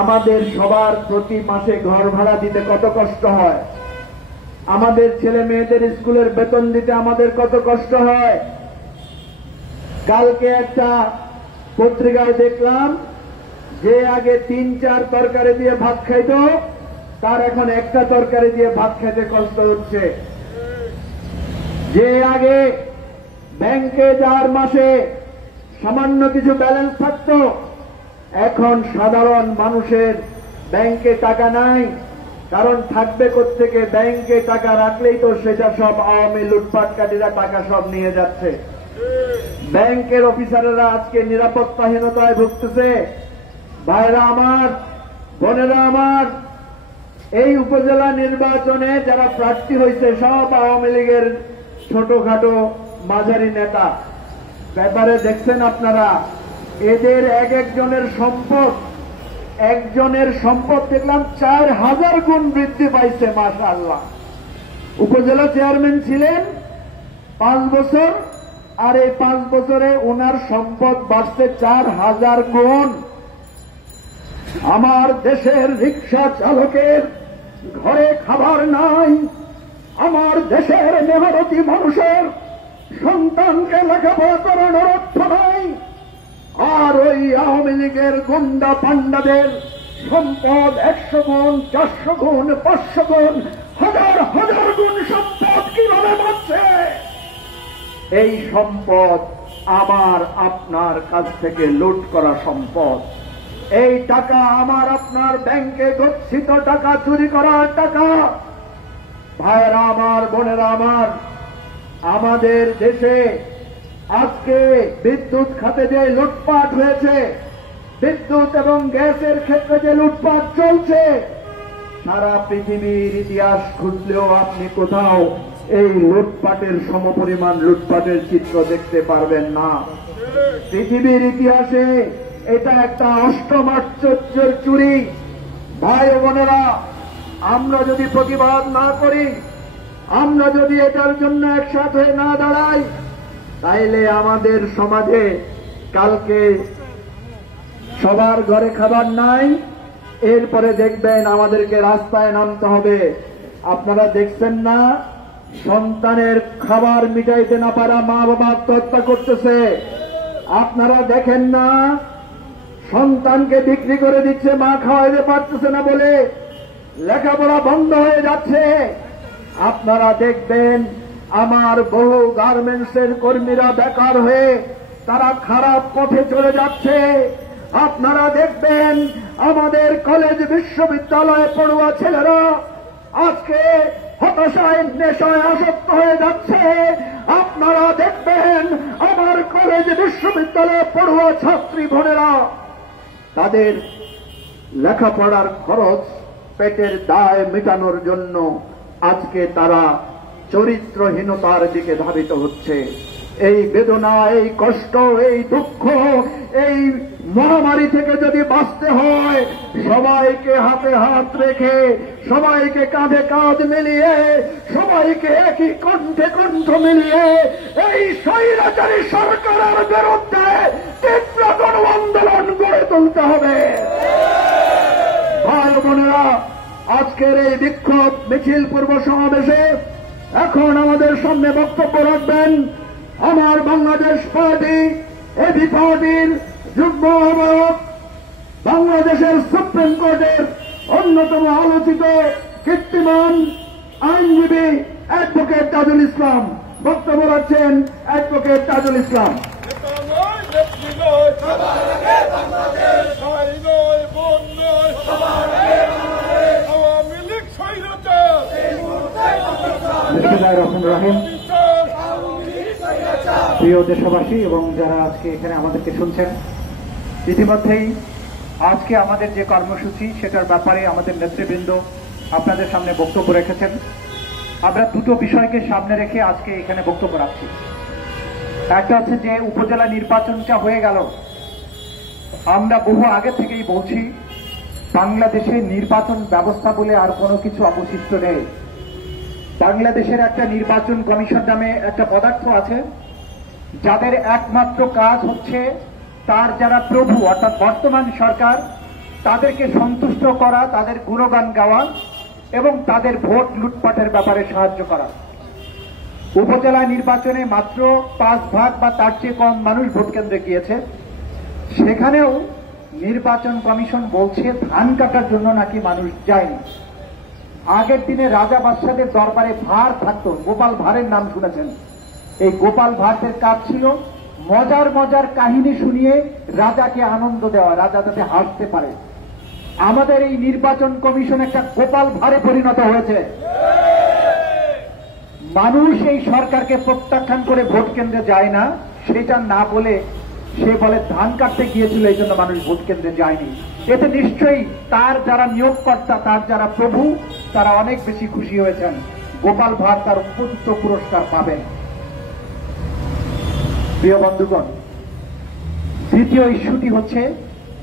আমাদের সবার প্রতি মাসে ঘর ভাড়া দিতে কত কষ্ট হয়, আমাদের ছেলে মেয়েদের স্কুলের বেতন দিতে আমাদের কত কষ্ট হয়। কালকে একটা পত্রিকায় দেখলাম যে আগে 3-4 তরকারি দিয়ে ভাত খাইত, তার এখন একটা তরকারি দিয়ে ভাত খাইতে কষ্ট হচ্ছে। যে আগে ব্যাংকে যার মাসে সামান্য কিছু ব্যালেন্স থাকত, এখন সাধারণ মানুষের ব্যাংকে টাকা নাই। কারণ থাকবে কোত্থেকে? ব্যাংকে টাকা রাখলেই তো সেটা সব আওয়ামী লুটপাটকারীরা টাকা সব নিয়ে যাচ্ছে। ব্যাংকের অফিসারেরা আজকে নিরাপত্তাহীনতায় ভুগতেছে। ভাইরা আমার, বোনেরা আমার, এই উপজেলা নির্বাচনে যারা প্রার্থী হয়েছে সব আওয়ামী লীগের ছোটখাটো মাঝারি নেতা। ব্যাপারে দেখছেন আপনারা, এদের এক একজনের সম্পদ দেখলাম 4000 গুণ বৃদ্ধি পাইছে। মাশাআল্লাহ। উপজেলা চেয়ারম্যান ছিলেন 5 বছর, আর এই 5 বছরে ওনার সম্পদ বাড়ছে 4000 গুণ। আমার দেশের রিকশা চালকের ঘরে খাবার নাই, আমার দেশের মেহনতি মানুষের সন্তানকে লেখাপড়া করানোর অর্থ নাই, আর ওই আওয়ামী লীগের গুন্ডা পান্ডাদের সম্পদ 100 গুণ, 400 গুণ, 500 গুণ, হাজার হাজার গুণ সম্পদ কিভাবে বাড়ছে? এই সম্পদ আমার আপনার কাছ থেকে লুট করা সম্পদ। এই টাকা আমার আপনার ব্যাংকে গচ্ছিত টাকা, চুরি করার টাকা। ভাইয়েরা আমার, বোনেরা আমার, আমাদের দেশে আজকে বিদ্যুৎ খাতে যে লুটপাট হয়েছে, বিদ্যুৎ এবং গ্যাসের ক্ষেত্রে যে লুটপাট চলছে, সারা পৃথিবীর ইতিহাস খুঁজলেও আপনি কোথাও এই লুটপাটের সমপরিমাণ লুটপাটের চিত্র দেখতে পারবেন না। পৃথিবীর ইতিহাসে এটা একটা অষ্টম আশ্চর্যের চুরি। ভাই বোনেরা, আমরা যদি প্রতিবাদ না করি, আমরা যদি এটার জন্য একসাথে না দাঁড়াই, তাইলে আমাদের সমাজে কালকে সবার ঘরে খাবার নাই, এরপরে দেখবেন আমাদেরকে রাস্তায় নামতে হবে। আপনারা দেখছেন না, সন্তানের খাবার মিটাইতে না পারা মা বাবা আত্মহত্যা করতেছে। আপনারা দেখেন না, সন্তানকে বিক্রি করে দিচ্ছে মা খাওয়াইতে পারতেছে না বলে, লেখাপড়া বন্ধ হয়ে যাচ্ছে। আপনারা দেখবেন আমার বহু গার্মেন্টসের কর্মীরা বেকার হয়ে তারা খারাপ পথে চলে যাচ্ছে। আপনারা দেখবেন আমাদের কলেজ বিশ্ববিদ্যালয়ে পড়ুয়া ছেলেরা আজকে হতাশায় নেশায় আসক্ত হয়ে যাচ্ছে। আপনারা দেখবেন আমার কলেজ বিশ্ববিদ্যালয়ে পড়ুয়া ছাত্রী বোনেরা তাদের লেখাপড়ার খরচ, পেটের দায় মেটানোর জন্য আজকে তারা চরিত্রহীনতার দিকে ধাবিত হচ্ছে। এই বেদনা, এই কষ্ট, এই দুঃখ, এই মহামারী থেকে যদি বাঁচতে হয়, সবাইকে হাতে হাত রেখে, সবাইকে কাঁধে কাঁধ মিলিয়ে, সবাইকে একই কণ্ঠে কণ্ঠ মিলিয়ে এই স্বৈরাচারী সরকারের বিরুদ্ধে তীব্র গণ আন্দোলন গড়ে তুলতে হবে। ভাই বোনেরা, আজকের এই বিক্ষোভ মিছিল পূর্ব সমাবেশে এখন আমাদের সামনে বক্তব্য রাখবেন আমার বাংলাদেশ পার্টি, এবি পার্টির যুগ্ম আহ্বায়ক, বাংলাদেশের সুপ্রিম কোর্টের অন্যতম আলোচিত কীর্তিমান আইনজীবী অ্যাডভোকেট তাজুল ইসলাম। বক্তব্য রাখছেন অ্যাডভোকেট তাজুল ইসলাম। বাংলাদেশ বিসমিল্লাহির রহমানির রহিম। প্রিয় দেশবাসী এবং যারা আজকে এখানে আমাদেরকে শুনছেন, ইতিমধ্যেই আজকে আমাদের যে কর্মসূচি সেটার ব্যাপারে আমাদের নেতৃবৃন্দ আপনাদের সামনে বক্তব্য রেখেছেন। আমরা দুটো বিষয়কে সামনে রেখে আজকে এখানে বক্তব্য রাখছি। একটা হচ্ছে যে উপজেলা নির্বাচনটা হয়ে গেল, আমরা বহু আগে থেকেই বলছি বাংলাদেশে নির্বাচন ব্যবস্থা বলে আর কোনো কিছু অবশিষ্ট নেই। বাংলাদেশের একটা নির্বাচন কমিশন নামে একটা পদার্থ আছে, যাদের একমাত্র কাজ হচ্ছে তার যারা প্রভু অর্থাৎ বর্তমান সরকার তাদেরকে সন্তুষ্ট করা, তাদের গুণগান গাওয়া এবং তাদের ভোট লুটপাটের ব্যাপারে সাহায্য করা। উপজেলা নির্বাচনে মাত্র 5 ভাগ বা তার চেয়ে কম মানুষ ভোট কেন্দ্রে গিয়েছে। সেখানেও নির্বাচন কমিশন বলছে ধান কাটার জন্য নাকি মানুষ যায়নি। আগের দিনে রাজা বাদশাদের দরবারে ভার থাকতো, গোপাল ভাঁড়ের নাম শুনেছেন। এই গোপাল ভাঁড়দের কাজ ছিল মজার মজার কাহিনী শুনিয়ে রাজাকে আনন্দ দেওয়া, রাজা যাতে হাসতে পারে। আমাদের এই নির্বাচন কমিশন একটা গোপাল ভাঁড়ে পরিণত হয়েছে। মানুষ এই সরকারকে প্রত্যাখ্যান করে ভোট কেন্দ্রে যায় না, সেটা না বলে সে বলে ধান কাটতে গিয়েছিল এই জন্য মানুষ ভোট কেন্দ্রে যায়নি। এতে নিশ্চয়ই তার যারা নিয়োগকর্তা, তার যারা প্রভু, তারা অনেক বেশি খুশি হয়েছেন। গোপাল ভাঁড় তার উপযুক্ত পুরস্কার পাবেন। প্রিয় বন্ধুগণ, দ্বিতীয় ইস্যুটি হচ্ছে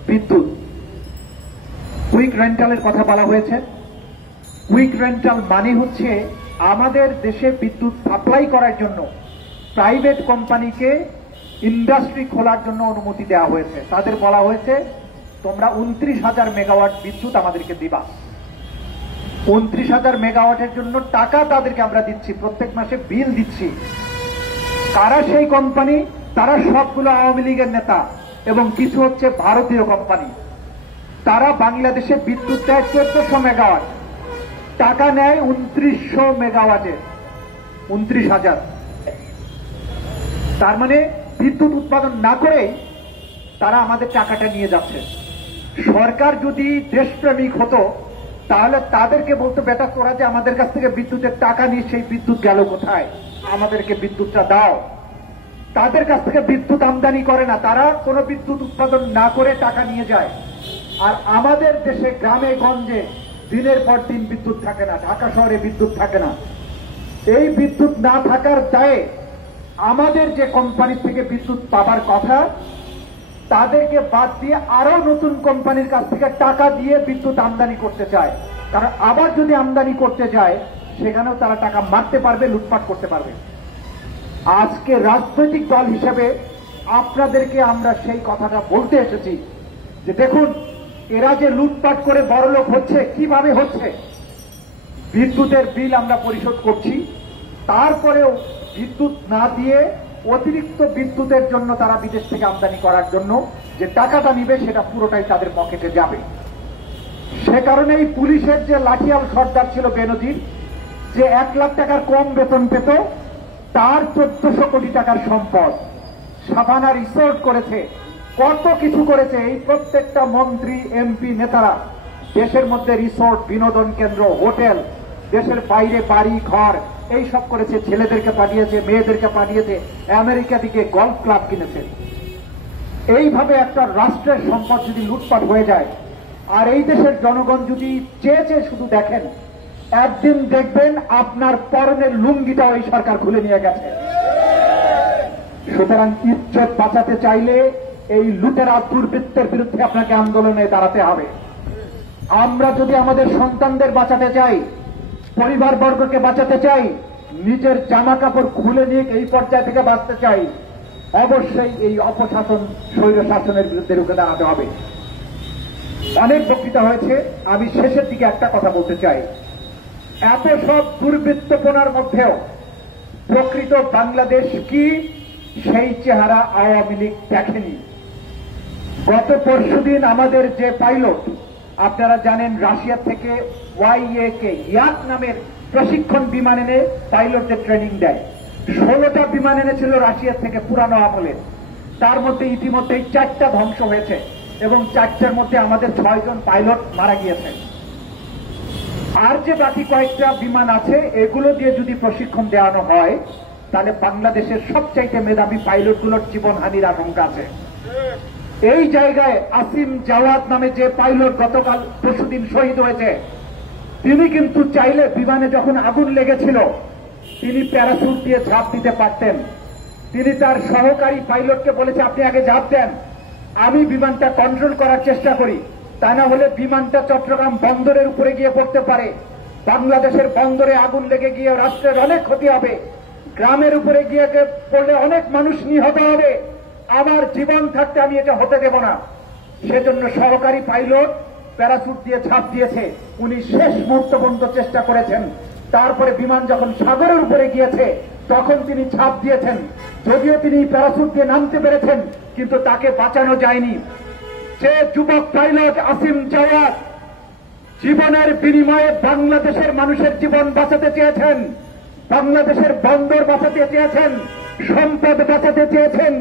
বিদ্যুৎ। কুইক রেন্টালের কথা বলা হয়েছে। কুইক রেন্টাল মানে হচ্ছে আমাদের দেশে বিদ্যুৎ সাপ্লাই করার জন্য প্রাইভেট কোম্পানিকে ইন্ডাস্ট্রি খোলার জন্য অনুমতি দেওয়া হয়েছে। তাদের বলা হয়েছে তোমরা 29,000 মেগাওয়াট বিদ্যুৎ আমাদেরকে দিবা। 29,000 মেগাওয়াটের জন্য টাকা তাদেরকে আমরা দিচ্ছি, প্রত্যেক মাসে বিল দিচ্ছি। কারা সেই কোম্পানি? তারা সবগুলো আওয়ামী লীগের নেতা এবং কিছু হচ্ছে ভারতীয় কোম্পানি। তারা বাংলাদেশে বিদ্যুৎ দেয় 1400 মেগাওয়াট, টাকা নেয় 2900 মেগাওয়াটে, 29,000। তার মানে বিদ্যুৎ উৎপাদন না করেই তারা আমাদের টাকাটা নিয়ে যাচ্ছে। সরকার যদি দেশপ্রেমিক হতো তাহলে তাদেরকে বলতো, বেটা তোরা যে আমাদের কাছ থেকে বিদ্যুতের টাকা নিয়ে সেই বিদ্যুৎ গেল কোথায়, আমাদেরকে বিদ্যুৎটা দাও। তাদের কাছ থেকে বিদ্যুৎ আমদানি করে না, তারা কোনো বিদ্যুৎ উৎপাদন না করে টাকা নিয়ে যায়। আর আমাদের দেশে গ্রামে গঞ্জে দিনের পর দিন বিদ্যুৎ থাকে না, ঢাকা শহরে বিদ্যুৎ থাকে না। এই বিদ্যুৎ না থাকার দায়ে আমাদের যে কোম্পানি থেকে বিদ্যুৎ পাবার কথা তাদেরকে বাদ দিয়ে আরো নতুন কোম্পানির কাছ থেকে টাকা দিয়ে বিদ্যুৎ আমদানি করতে চায়। কারণ আবার যদি আমদানি করতে যায় সেখানেও তারা টাকা মারতে পারবে, লুটপাট করতে পারবে। আজকে রাজনৈতিক দল হিসেবে আপনাদেরকে আমরা সেই কথাটা বলতে এসেছি যে দেখুন, এরা যে লুটপাট করে বড়লোক হচ্ছে, কিভাবে হচ্ছে। বিদ্যুতের বিল আমরা পরিশোধ করছি, তারপরেও বিদ্যুৎ না দিয়ে অতিরিক্ত বিদ্যুতের জন্য তারা বিদেশ থেকে আমদানি করার জন্য যে টাকাটা নিবে সেটা পুরোটাই তাদের পকেটে যাবে। সে কারণেই পুলিশের যে লাঠিয়াল সর্দার ছিল বেনজির, যে 1 লাখ টাকার কম বেতন পেত, তার 1400 কোটি টাকার সম্পদ। সাভানা রিসোর্ট করেছে, কত কিছু করেছে। এই প্রত্যেকটা মন্ত্রী এমপি নেতারা দেশের মধ্যে রিসোর্ট, বিনোদন কেন্দ্র, হোটেল, দেশের বাইরে বাড়ি ঘর এই সব করেছে। ছেলেদেরকে পাঠিয়েছে, মেয়েদেরকে পাঠিয়েছে, আমেরিকা থেকে গলফ ক্লাব কিনেছে। এইভাবে একটা রাষ্ট্রের সম্পদ যদি লুটপাট হয়ে যায় আর এই দেশের জনগণ যদি চেয়ে চেয়ে শুধু দেখেন, একদিন দেখবেন আপনার পরনের লুঙ্গিটা ওই সরকার খুলে নিয়ে গেছে। সুতরাং ইজ্জত বাঁচাতে চাইলে এই লুটেরা দুর্বৃত্তের বিরুদ্ধে আপনাকে আন্দোলনে দাঁড়াতে হবে। আমরা যদি আমাদের সন্তানদের বাঁচাতে চাই, পরিবারবর্গকে বাঁচাতে চাই, নিজের জামা কাপড় খুলে নিয়ে এই পর্যায় থেকে বাঁচতে চাই, অবশ্যই এই অপশাসন, স্বৈর শাসনের বিরুদ্ধে রুখে দাঁড়াতে হবে। অনেক বক্তৃতা হয়েছে, আমি শেষের দিকে একটা কথা বলতে চাই। এত সব দুর্বৃত্তপনার মধ্যেও প্রকৃত বাংলাদেশ কি, সেই চেহারা আওয়ামী লীগ দেখেনি। গত পরশুদিন আমাদের যে পাইলট, আপনারা জানেন রাশিয়া থেকে ইয়াক নামের প্রশিক্ষণ বিমান এনে পাইলটদের ট্রেনিং দেয়। 16টা বিমান এনেছিল রাশিয়া থেকে পুরানো আমলের। তার মধ্যে ইতিমধ্যেই 4টা ধ্বংস হয়েছে এবং 4টার মধ্যে আমাদের 6 জন পাইলট মারা গিয়েছেন। আর যে বাকি কয়েকটা বিমান আছে এগুলো দিয়ে যদি প্রশিক্ষণ দেওয়ানো হয় তাহলে বাংলাদেশের সবচাইতে মেধাবী পাইলটগুলোর জীবনহানির আশঙ্কা আছে। এই জায়গায় আসিম জাওয়াদ নামে যে পাইলট গতকাল পরশুদিন শহীদ হয়েছে, তিনি কিন্তু চাইলে বিমানে যখন আগুন লেগেছিল তিনি প্যারাসুট দিয়ে ঝাঁপ দিতে পারতেন। তিনি তার সহকারী পাইলটকে বলেছে আপনি আগে ঝাঁপ দেন, আমি বিমানটা কন্ট্রোল করার চেষ্টা করি, তা না হলে বিমানটা চট্টগ্রাম বন্দরের উপরে গিয়ে পড়তে পারে। বাংলাদেশের বন্দরে আগুন লেগে গিয়ে রাষ্ট্রের অনেক ক্ষতি হবে, গ্রামের উপরে গিয়ে পড়লে অনেক মানুষ নিহত হবে। আমার জীবন থাকতে আমি এটা হতে দেব না। সেজন্য সহকারী পাইলট প্যারাসুট দিয়ে ঝাঁপ দিয়েছে। উনি শেষ মুহূর্ত পর্যন্ত চেষ্টা করেছেন। তারপরে বিমান যখন সাগরের উপরে গিয়েছে তখন তিনি ঝাঁপ দিয়েছেন। যদিও তিনি প্যারাসুট দিয়ে নামতে পেরেছেন কিন্তু তাকে বাঁচানো যায়নি। যে যুবক পাইলট আসিম জাওয়াদ জীবনের বিনিময়ে বাংলাদেশের মানুষের জীবন বাঁচাতে চেয়েছেন, বাংলাদেশের বন্দর বাঁচাতে চেয়েছেন, সম্পদ বাঁচাতে চেয়েছেন,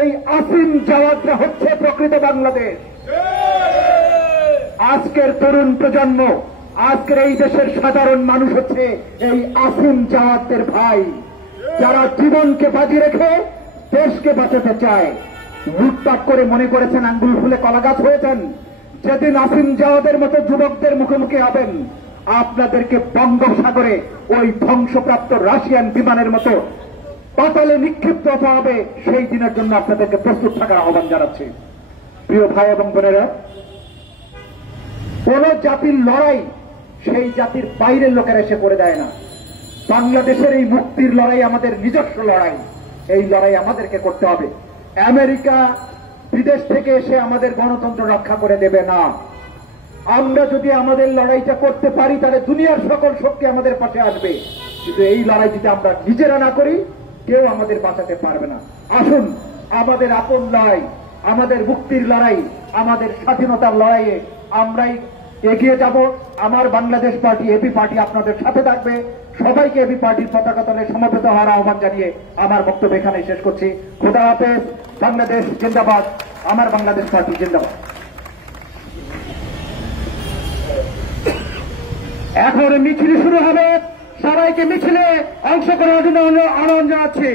এই আসিম জাওয়াদরা হচ্ছে প্রকৃত বাংলাদেশ। আজকের তরুণ প্রজন্ম, আজকের এই দেশের সাধারণ মানুষ হচ্ছে এই আসিম জাওয়াদদের ভাই, যারা জীবনকে বাজি রেখে দেশকে বাঁচাতে চায়। লুটপাট করে মনে করেছেন আঙ্গুল ফুলে কলাগাছ হয়েছেন। যেদিন আসিম জাওয়াদের মতো যুবকদের মুখোমুখি হবেন আপনাদেরকে বঙ্গোপসাগরে ওই ধ্বংসপ্রাপ্ত রাশিয়ান বিমানের মতো পাতালে নিক্ষিপ্ত হতে হবে। সেই দিনের জন্য আপনাদেরকে প্রস্তুত থাকার আহ্বান জানাচ্ছি। প্রিয় ভাই এবং বোনেরা, কোন জাতির লড়াই সেই জাতির বাইরের লোকেরা এসে করে দেয় না। বাংলাদেশের এই মুক্তির লড়াই আমাদের নিজস্ব লড়াই, এই লড়াই আমাদেরকে করতে হবে। আমেরিকা বিদেশ থেকে এসে আমাদের গণতন্ত্র রক্ষা করে দেবে না। আমরা যদি আমাদের লড়াইটা করতে পারি তাহলে দুনিয়ার সকল শক্তি আমাদের পাশে আসবে, কিন্তু এই লড়াই যদি আমরা নিজেরা না করি কেউ আমাদের বাঁচাতে পারবে না। আসুন আমাদের আপন লড়াই, আমাদের মুক্তির লড়াই, আমাদের স্বাধীনতার লড়াইয়ে আমরাই এগিয়ে যাব। আমার বাংলাদেশ পার্টি এবি পার্টি আপনাদের সাথে থাকবে। সবাইকে এবি পার্টির পতাকা তলে সমবেত হওয়ার আহ্বান জানিয়ে আমার বক্তব্য এখানে শেষ করছি। খোদা হাফেজ। বাংলাদেশ জিন্দাবাদ। আমার বাংলাদেশ পার্টি জিন্দাবাদ। এখন মিছিল শুরু হবে। সবাইকে মিছিলে অংশগ্রহণের জন্য আহ্বান জানাচ্ছি।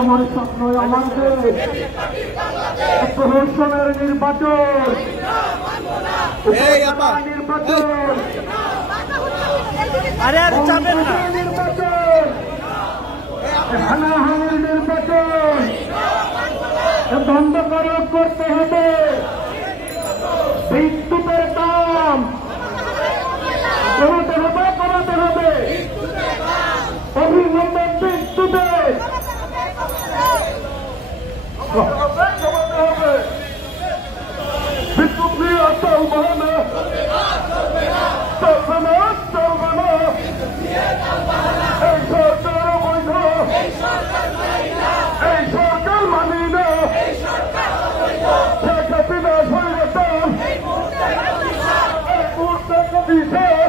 আমার স্বপ্ন আমাদের প্রহসনের নির্বাচন, নির্বাচন, নির্বাচন, হানাহানির নির্বাচন বন্ধ করতে হবে। বিদ্যুতের দাম কমাতে হবে, কমাতে হবে। অভিনন্দন বিদ্যুতের বিদ্যুৎ নিয়ে চলবে না, চলবে না, চলবে না। এই সরকার অবৈধ, এই সরকার মানি না। শেখ হাসিনা স্বৈরাচার, এই মুহূর্তে কবিশাল।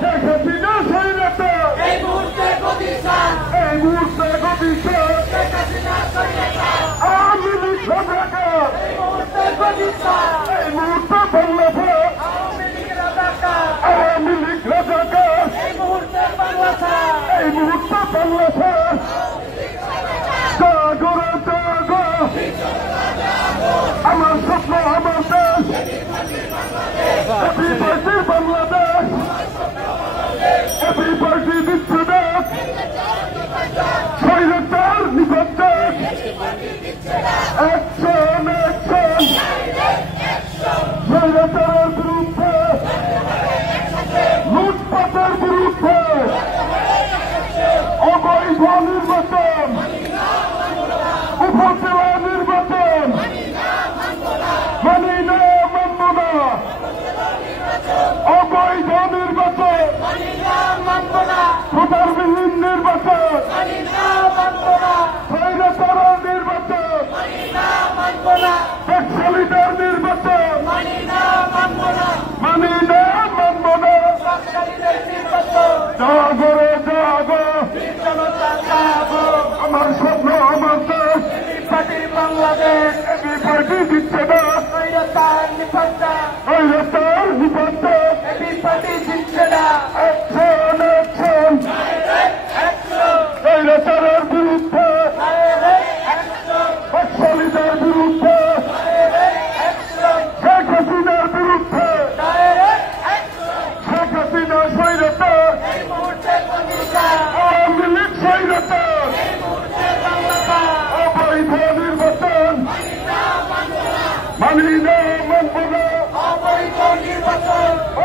শেখ হাসিনা স্বৈরাচার, এই মুহূর্তে কবিশাল। আওয়ামী লীগ সরকার, এই মুহূর্তে বাংলাদেশ, আওয়ামী লীগ রাজাকার, বাংলাদেশ জাগো রে জাগো আমার স্বপ্ন আমার দেশ এভরিবডি বাংলাদেশ এভরিবডি দিচ্ছে ডাক স্বৈরাচার নিবন্ধন অ্যাকশন অ্যাকশন স্বৈরাচারের বিরুদ্ধে লুটপাটের বিরুদ্ধে অবৈধ নির্বাচন উপজেলা নির্বাচন মানি না মানব না অবৈধ নির্বাচন ভোটারবিহীন নির্বাচন স্বৈরাচারের নির্বাচন ট্যাক্সলিটার নির্বাচন মানি না মানব না জাগো রে জাগো আমার স্বপ্ন আমার দেশ বাংলাদেশ এভরিবডি দিচ্ছে না স্বৈরাচার নিবন্ধন অ্যাকশন অ্যাকশন স্বৈরাচারের বিরুদ্ধে ট্যাক্সলিটার বিরুদ্ধে শেখ হাসিনার বিরুদ্ধে শেখ হাসিনা স্বৈরাচার আওয়ামী লীগ স্বৈরাচার অবৈধ নির্বাচন মানি না মানব না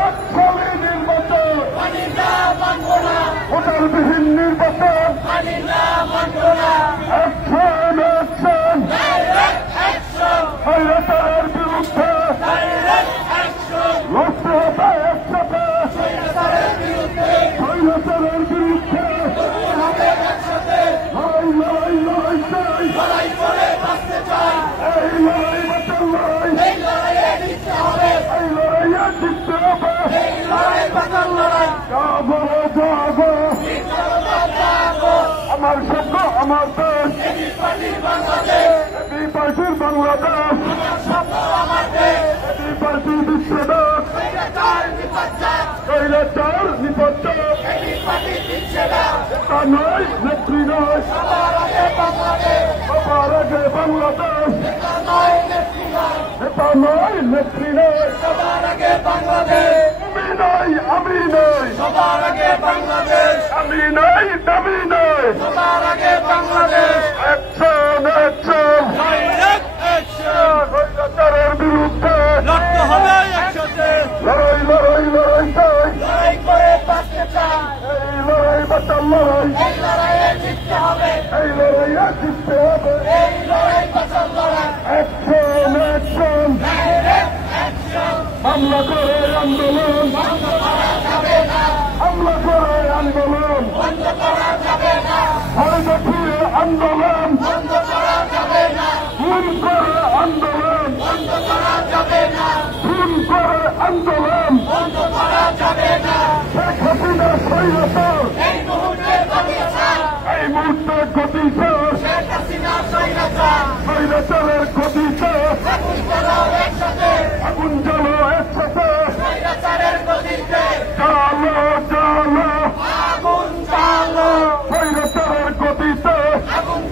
অক্ষমী নির্বাচন ভোটারবিহীন নির্বাচন অ্যাকশন অ্যাকশন স্বৈরাচারের বিরুদ্ধে লড়তে হবে একসাথে স্বৈরাচারের বিরুদ্ধে লড়াই লড়াই চাই এই লড়াই বাঁচার লড়াই এই লড়াইয়ে জিততে হবে জাগো জাগো আমার স্বপ্ন আমার দেশ এভরিবডির বাংলাদেশ এভরিবডি দিচ্ছে ডাক স্বৈরাচার নিবন্ধন এটা নয় নেত্রী নয় সবার আগে বাংলাদেশ এটা নয় নেত্রী নয় আমি নই আমি নই দামি নই অ্যাকশন অ্যাকশন স্বৈরাচারের বিরুদ্ধে লড়াই লড়াই লড়াই চাই এই লড়াই বাঁচার লড়াই এই লড়াইয়ে জিততে হবে অ্যাকশন অ্যাকশন হামলা করে আন্দোলন হামলা করে আন্দোলন হয়তো ফিরে আন্দোলন খুন করে আন্দোলন খুন করে আন্দোলন শেখ হাসিনা স্বৈরাচার এই মুহূর্তে গতিছে স্বৈরাচারের গতিছে আগুন জ্বালো একসাথে জ্বালো জ্বালো স্বৈরাচারের গতিতে আগুন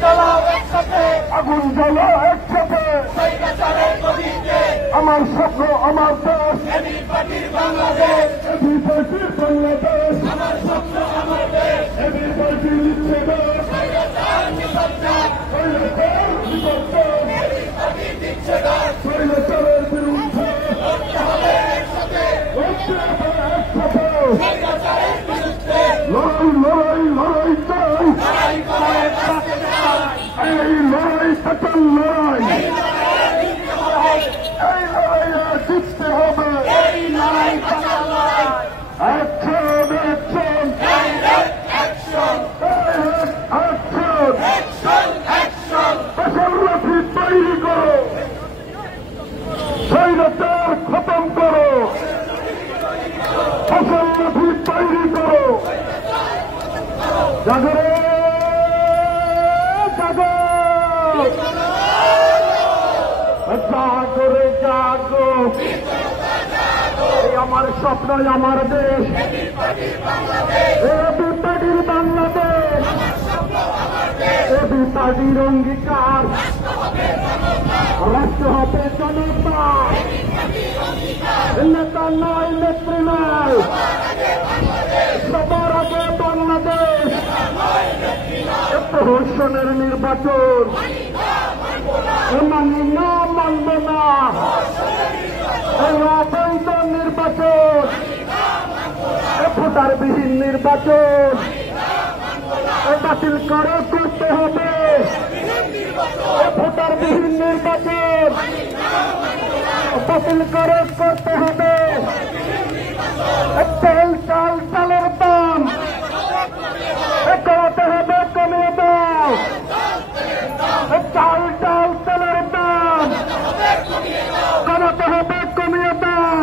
জ্বালো একসাথে আমার স্বপ্ন আমার দেশ এভরিবডির বাংলাদেশ এভরিবডি লিখছে স্বৈরাচারের বিরুদ্ধে লড়াই লড়াই লড়াই চাই এই লড়াই সকল লড়াই এই লড়াইয়ে জিততে হবে অ্যাকশন অ্যাকশন ফসল লাঠি তৈরি করো স্বৈরাচার খতম করো ফসল লাঠি তৈরি করো জাগরে জাগো জাগরে জাগো আমার স্বপ্ন আমার দেশ এভরিবডির বাংলাদেশ পার্টির অঙ্গীকার রাষ্ট্র হবে জনতা, নেতা নয় নেত্রী নয়, সবার আগে বাংলাদেশ। প্রহসনের নির্বাচন মানি না, মানব না। অবৈধ নির্বাচন, ভোটারবিহীন নির্বাচন বাতিল করে করতে হবে। ভোটারবিহীন নির্বাচন বাতিল করে করতে হবে। তেল চাল চালের দাম কমাতে হবে, কমিয়ে দাও। চাল ডাল তেলের দাম কমাতে হবে, কমিয়ে দাও।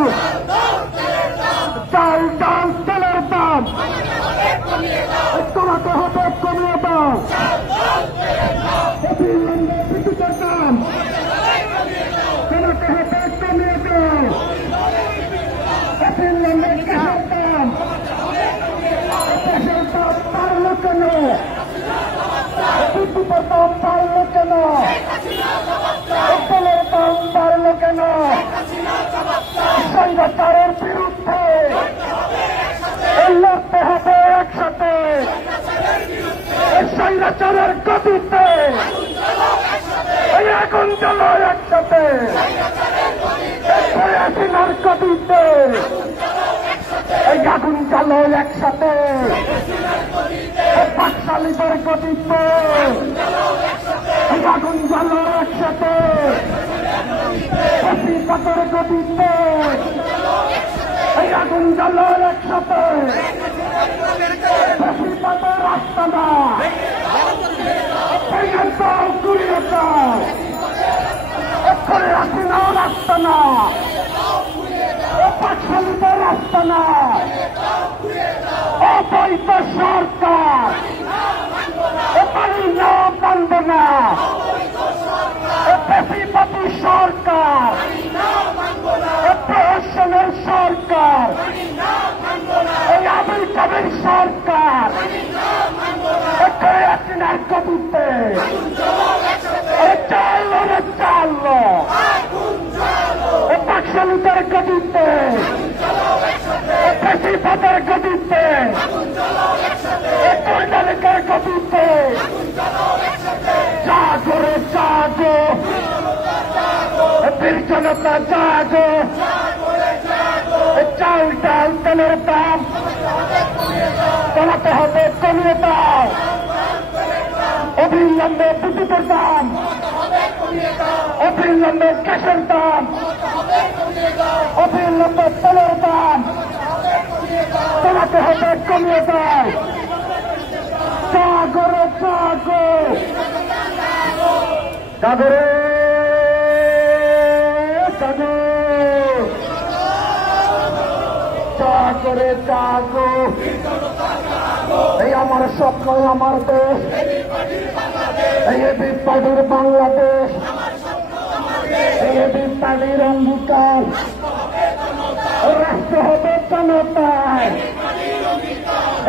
চাল ডাল তেলের দাম কমাতে হবে, কমিয়ে দাও। বিদ্যুতের দাম কমাতে হবে, কমিয়ে দাও। গ্যাসের দাম বাড়লো কেন? বিদ্যুতের দাম বাড়লো কেন? তেলের দাম বাড়লো কেন? স্বৈরাচারের বিরুদ্ধে লড়তে হবে একসাথে। স্বৈরাচারের গতিতে এখন চলো একসাথে। হাসিনার গতিতে আগুন চলো একসাথে। পাকশালীদের গতিতে আগুন চলো একসাথে। হাসিপাতের গতিতে আগুন চলো একসাথে। হাসিপাতের রাস্তা না ঘুরিয়ে দাও। হাসিনাও রাস্তা না, পাকশালীদের রাস্তা না। অবৈধ সরকার মানব না। বেশিপাতি সরকার, প্রহসনের সরকার, এই আবুল কবির সরকার হাসিনার গতিতে চাললো রে চাললো। পাকশালীদের গতিতে, বেশিপাতের গতিতে, কৈলালিকার গতিতে জাগো রে জাগো। বীর জনতা জাগো। চাল ডাল তেলের দাম কমাতে হবে, কমিয়ে দাও। অবিলম্বে বিদ্যুতের দাম, অবিলম্বে গ্যাসের দাম, অবিলম্বে তেলের দাম কমাতে হবে, কমিয়ে দাও। জাগো রে জাগো। জাগো রে জাগো। জাগো রে জাগো। এই আমার স্বপ্ন, আমার দেশ, এই বিপ্লবীর বাংলাদেশ, এই বিপ্লবীর অঙ্গীকার। রাষ্ট্র হবে জনতায়,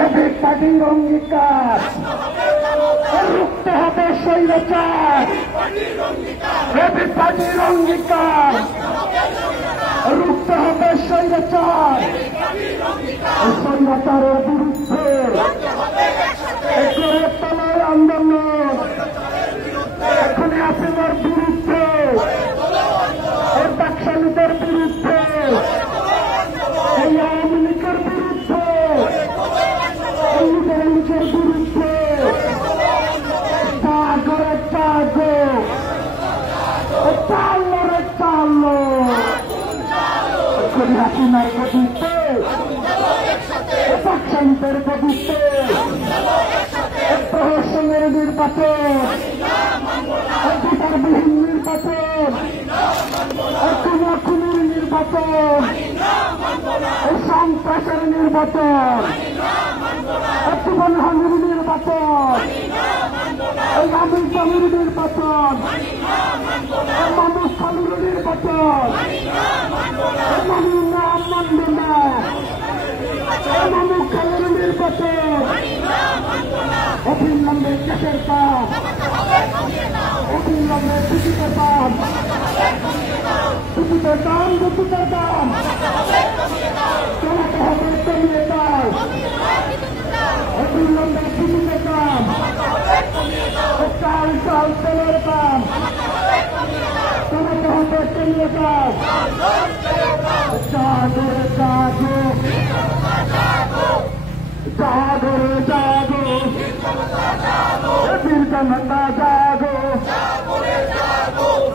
এই বিপ্লবীর অঙ্গীকার। রুখতে হবে স্বৈরাচার, এই বিপ্লবীর অঙ্গীকার। রুখতে হবে স্বৈরাচার, স্বৈরাচারের বিরুদ্ধে গড়ে তোলার আন্দোলন। এখন হাসিনার বিরুদ্ধে, পাকশালীদের বিরুদ্ধে, এই আওয়ামী লীগের বিরুদ্ধে, লীগের বিরুদ্ধে। জাগো রে জাগো। চালো রে চালো। হাসিনার গতিতে, পাকশালীদের গতিতে, প্রহসনের নির্বাচন, ভোটারবিহীন নির্বাচন, খুনাখুনির নির্বাচন, সন্ত্রাসের নির্বাচন, জীবনহানির নির্বাচন, আমির জামির নির্বাচন, মানুষ খালির নির্বাচন। মানি না, মানব না। মানুষ খালির নির্বাচন। অভিনন্দন দেশের কাজ অবিলম্বে টিকিটের দাম, টিকিটের দাম, টিকিটের দাম কমাতে হবে, কমিয়ে দাও। অবিলম্বে টিকিটের দাম, চাল চাল তেলের দাম কমাতে হবে, কমিয়ে দাও। জাগো জাগো জাগো জাগো বীর কান্না জাগো,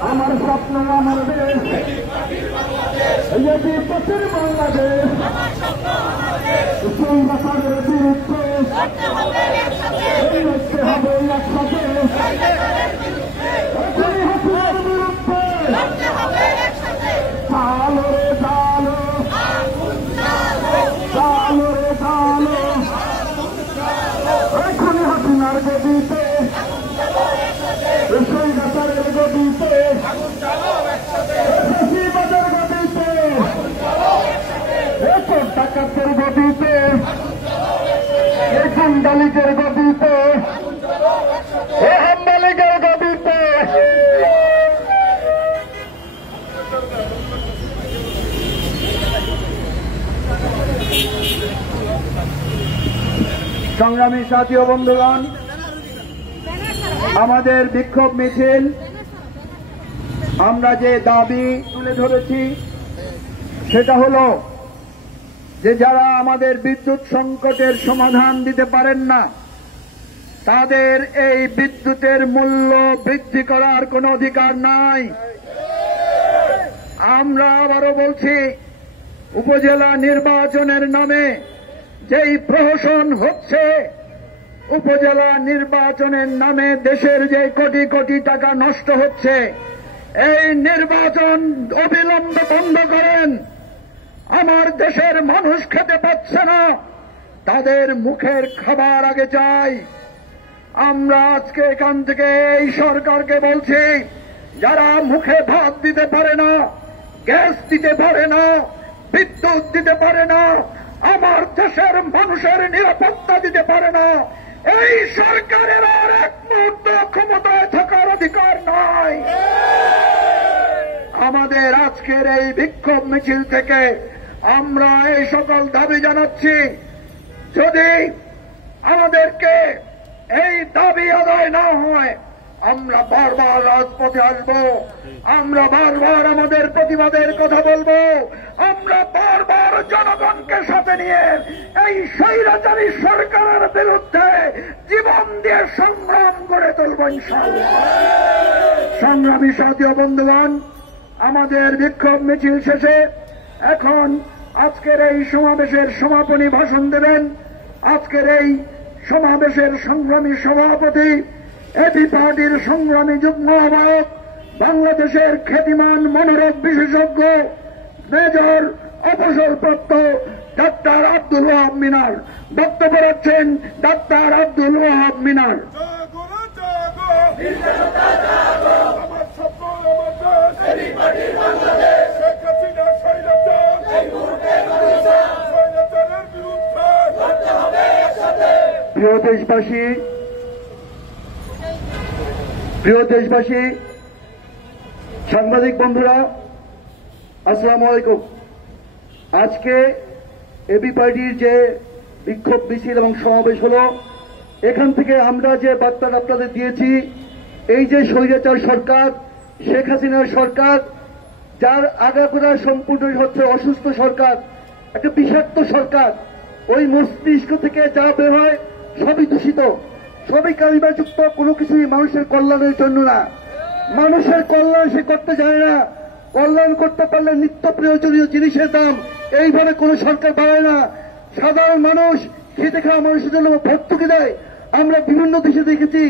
আমার স্বপ্ন আমার দেশ, এই বিপদের বাংলাদেশ, সংবাদের বিরুদ্ধে লড়তে হবে একসাথে, হাসিনার বিরুদ্ধে চালো রে চালো, চালো রে চালো, এখনই হাসিনার গদিতে, সৈন্যতারের গদিতে, ফাঁসিবাদের গদিতে, এখন ডাকাতের গদিতে, এখন দালিকের গদিতে, হামবালিকের গদিতে। সংগ্রামী সাথী ও বন্ধুগণ, আমাদের বিক্ষোভ মিছিল, আমরা যে দাবি তুলে ধরেছি সেটা হলো যে যারা আমাদের বিদ্যুৎ সংকটের সমাধান দিতে পারেন না, তাদের এই বিদ্যুতের মূল্য বৃদ্ধি করার কোনো অধিকার নাই। আমরা আবারও বলছি, উপজেলা নির্বাচনের নামে যেই প্রহসন হচ্ছে, উপজেলা নির্বাচনের নামে দেশের যে কোটি কোটি টাকা নষ্ট হচ্ছে, এই নির্বাচন অবিলম্বে বন্ধ করেন। আমার দেশের মানুষ খেতে পাচ্ছে না, তাদের মুখের খাবার আগে চাই। আমরা আজকে এখান থেকে এই সরকারকে বলছি, যারা মুখে ভাত দিতে পারে না, গ্যাস দিতে পারে না, বিদ্যুৎ দিতে পারে না, আমার দেশের মানুষের নিরাপত্তা দিতে পারে না, এই সরকারের আর এক মুহূর্ত ক্ষমতায় থাকার অধিকার নাই। আমাদের আজকের এই বিক্ষোভ মিছিল থেকে আমরা এই সকল দাবি জানাচ্ছি। যদি আমাদেরকে এই দাবি আদায় না হয়, আমরা বারবার রাজপথে আসব, আমরা বারবার আমাদের প্রতিবাদের কথা বলবো, আমরা বারবার জনগণকে সাথে নিয়ে এই স্বৈরাচারী সরকারের বিরুদ্ধে জীবন দিয়ে সংগ্রাম করে তুলব ইনশাআল্লাহ। সংগ্রামী সাথী ও বন্ধুগণ, আমাদের বিক্ষোভ মিছিল শেষে এখন আজকের এই সমাবেশের সমাপনী ভাষণ দেবেন আজকের এই সমাবেশের সংগ্রামী সভাপতি, এবি পার্টির সংগ্রামী যুগ্ম আহ্বায়ক, বাংলাদেশের খ্যাতিমান মনোরোগ বিশেষজ্ঞ, মেজর অবসরপ্রাপ্ত ডাক্তার আব্দুল ওয়াহাব মিনার। বক্তব্য রাখছেন ডাক্তার আব্দুল ওয়াহাব মিনার। প্রিয় দেশবাসী, সাংবাদিক বন্ধুরা, আসসালামু আলাইকুম। আজকে এবি পার্টির যে বিক্ষোভ মিছিল এবং সমাবেশ হলো, এখান থেকে আমরা যে বার্তা আপনাদের দিয়েছি, এই যে স্বৈরাচার সরকার, শেখ হাসিনার সরকার, যার আগাগোড়া সম্পূর্ণ হচ্ছে অসুস্থ সরকার, একটা বিষাক্ত সরকার, ওই মস্তিষ্ক থেকে যা বের হয় সবই দূষিত, সবই কালিমাযুক্ত, কোনো কিছুই মানুষের কল্যাণের জন্য না। মানুষের কল্যাণ সে করতে যায় না। কল্যাণ করতে পারলে নিত্য প্রয়োজনীয় জিনিসের দাম এইভাবে কোন সরকার বাড়ায় না। সাধারণ মানুষ খেতে খাওয়া মানুষের জন্য ভর্তুকি দেয়। আমরা বিভিন্ন দেশে দেখেছি,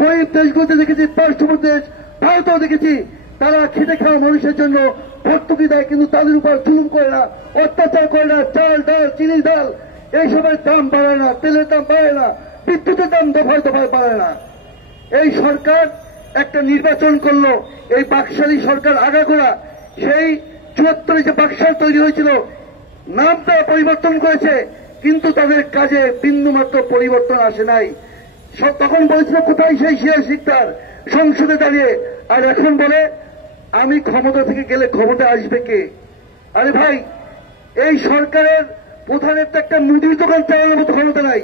গরিব দেশগুলোতে দেখেছি, পার্শ্ববর্তী দেশ ভারতেও দেখেছি, তারা খেতে খাওয়া মানুষের জন্য ভর্তুকি দেয়, কিন্তু তাদের উপর জুলুম করে না, অত্যাচার করে না। চাল ডাল চিনি ডাল এইসবের দাম বাড়ায় না, তেলের দাম বাড়ায় না, বিদ্যুতের দাম দফায় দফায় বাড়ায় না। এই সরকার একটা নির্বাচন করলো, এই বাকশালী সরকার আগাগোড়া সেই ৭৪ যে বাকশাল তৈরি হয়েছিল, নামটা পরিবর্তন করেছে, কিন্তু তাদের কাজে বিন্দুমাত্র পরিবর্তন আসে নাই। তখন বলেছিল কোথায় সেই শিয়া শিকদার, সংসদে দাঁড়িয়ে, আর এখন বলে আমি ক্ষমতা থেকে গেলে ক্ষমতা আসবে কে? আরে ভাই, এই সরকারের প্রধানের তো একটা মুদির দোকান চালানোর মতো ক্ষমতা নাই।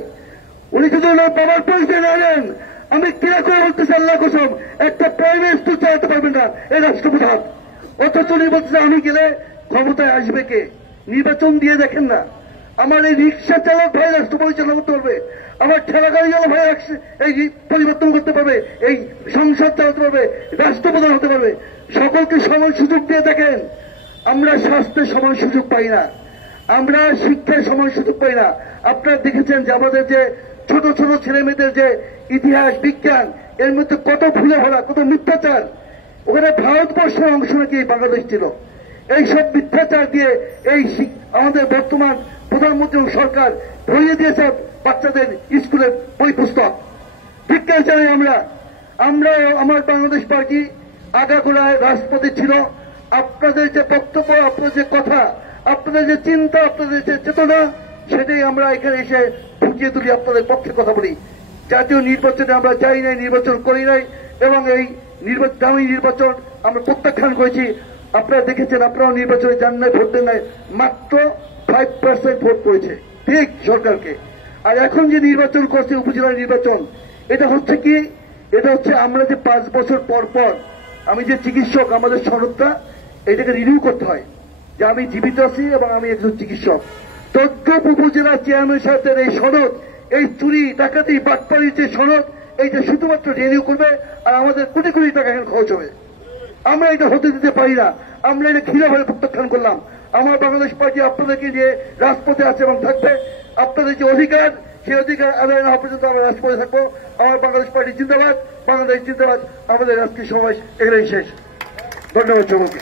উনি যদি ওনার বাবার পরিচয় না নেন, আমি কিরা করে বলতেছি আল্লাহ কসম, একটা প্রাইভেট স্কুল চালাতে পারবেন না এই রাষ্ট্রপ্রধান। অথচ উনি বলছেন আমি গেলে ক্ষমতায় আসবে কে? নির্বাচন দিয়ে দেখেন না, আমার এই রিক্সা চালক ভাই রাষ্ট্র পরিচালনা করতে পারবে, আমার ঠেলা গাড়ি চালক ভাই এই পরিবর্তন করতে পারবে, এই সংসদ চালাতে পারবে, রাষ্ট্রপ্রধান হতে পারবে। সকলকে সমান সুযোগ দিয়ে দেখেন। আমরা স্বাস্থ্যের সমান সুযোগ পাই না, আমরা শিক্ষার সমান সুযোগ পাই না। আপনারা দেখেছেন যে আমাদের যে ছোট ছোট ছেলে মেয়েদের যে ইতিহাস বিজ্ঞান, এর মধ্যে কত ভুলে ভরা, কত মিথ্যাচার। ওখানে ভারতবর্ষের অংশ নাকি বাংলাদেশ ছিল। এই সব মিথ্যাচার দিয়ে এই আমাদের বর্তমান প্রধানমন্ত্রী সরকার ভরিয়ে দিয়েছে বাচ্চাদের স্কুলের বই পুস্তক। বিজ্ঞান জানাই আমরা আমার বাংলাদেশ পার্টি আগাগোড়ায় রাজপথে ছিল। আপনাদের যে বক্তব্য, আপনাদের যে কথা, আপনাদের যে চিন্তা, আপনাদের যে চেতনা, সেটাই আমরা এখানে এসে ফুটিয়ে তুলি, আপনাদের পক্ষে কথা বলি। জাতীয় নির্বাচনে আমরা যাই নাই, নির্বাচন করি নাই, এবং এই দামি নির্বাচন আমরা প্রত্যাখ্যান করেছি। আপনারা দেখেছেন, আপনারাও নির্বাচনে যান নাই, ভোট দেন নাই, মাত্র 5% ভোট করেছে ঠিক সরকারকে। আর এখন যে নির্বাচন করছে উপজেলা নির্বাচন, এটা হচ্ছে কি? এটা হচ্ছে আমরা যে 5 বছর পর পর, আমি যে চিকিৎসক, আমাদের সনদটা এটাকে রিনিউ করতে হয় যে আমি জীবিত আছি এবং আমি একজন চিকিৎসক। 14 উপজেলা চেয়ারম্যান সাহেবের এই সনদ, এই চুরি ডাকাতি বাটপাড়ির যে সনদ, এইটা শুধুমাত্র রিনিউ করবে, আর আমাদের কোটি কোটি টাকা এখানে খরচ হবে। আমরা এটা হতে দিতে পারি না। আমরা এটা ঘৃণাভাবে প্রত্যাখ্যান করলাম। আমার বাংলাদেশ পার্টি আপনাদেরকে নিয়ে রাজপথে আছে এবং থাকবে। আপনাদের যে অধিকার, সেই অধিকার আদায় না হওয়া পর্যন্ত আমরা রাজপথে থাকবো। আমার বাংলাদেশ পার্টি জিন্দাবাদ, বাংলাদেশ জিন্দাবাদ। আমাদের আজকে সমাবেশ এখানেই শেষ। ধন্যবাদ সবাইকে।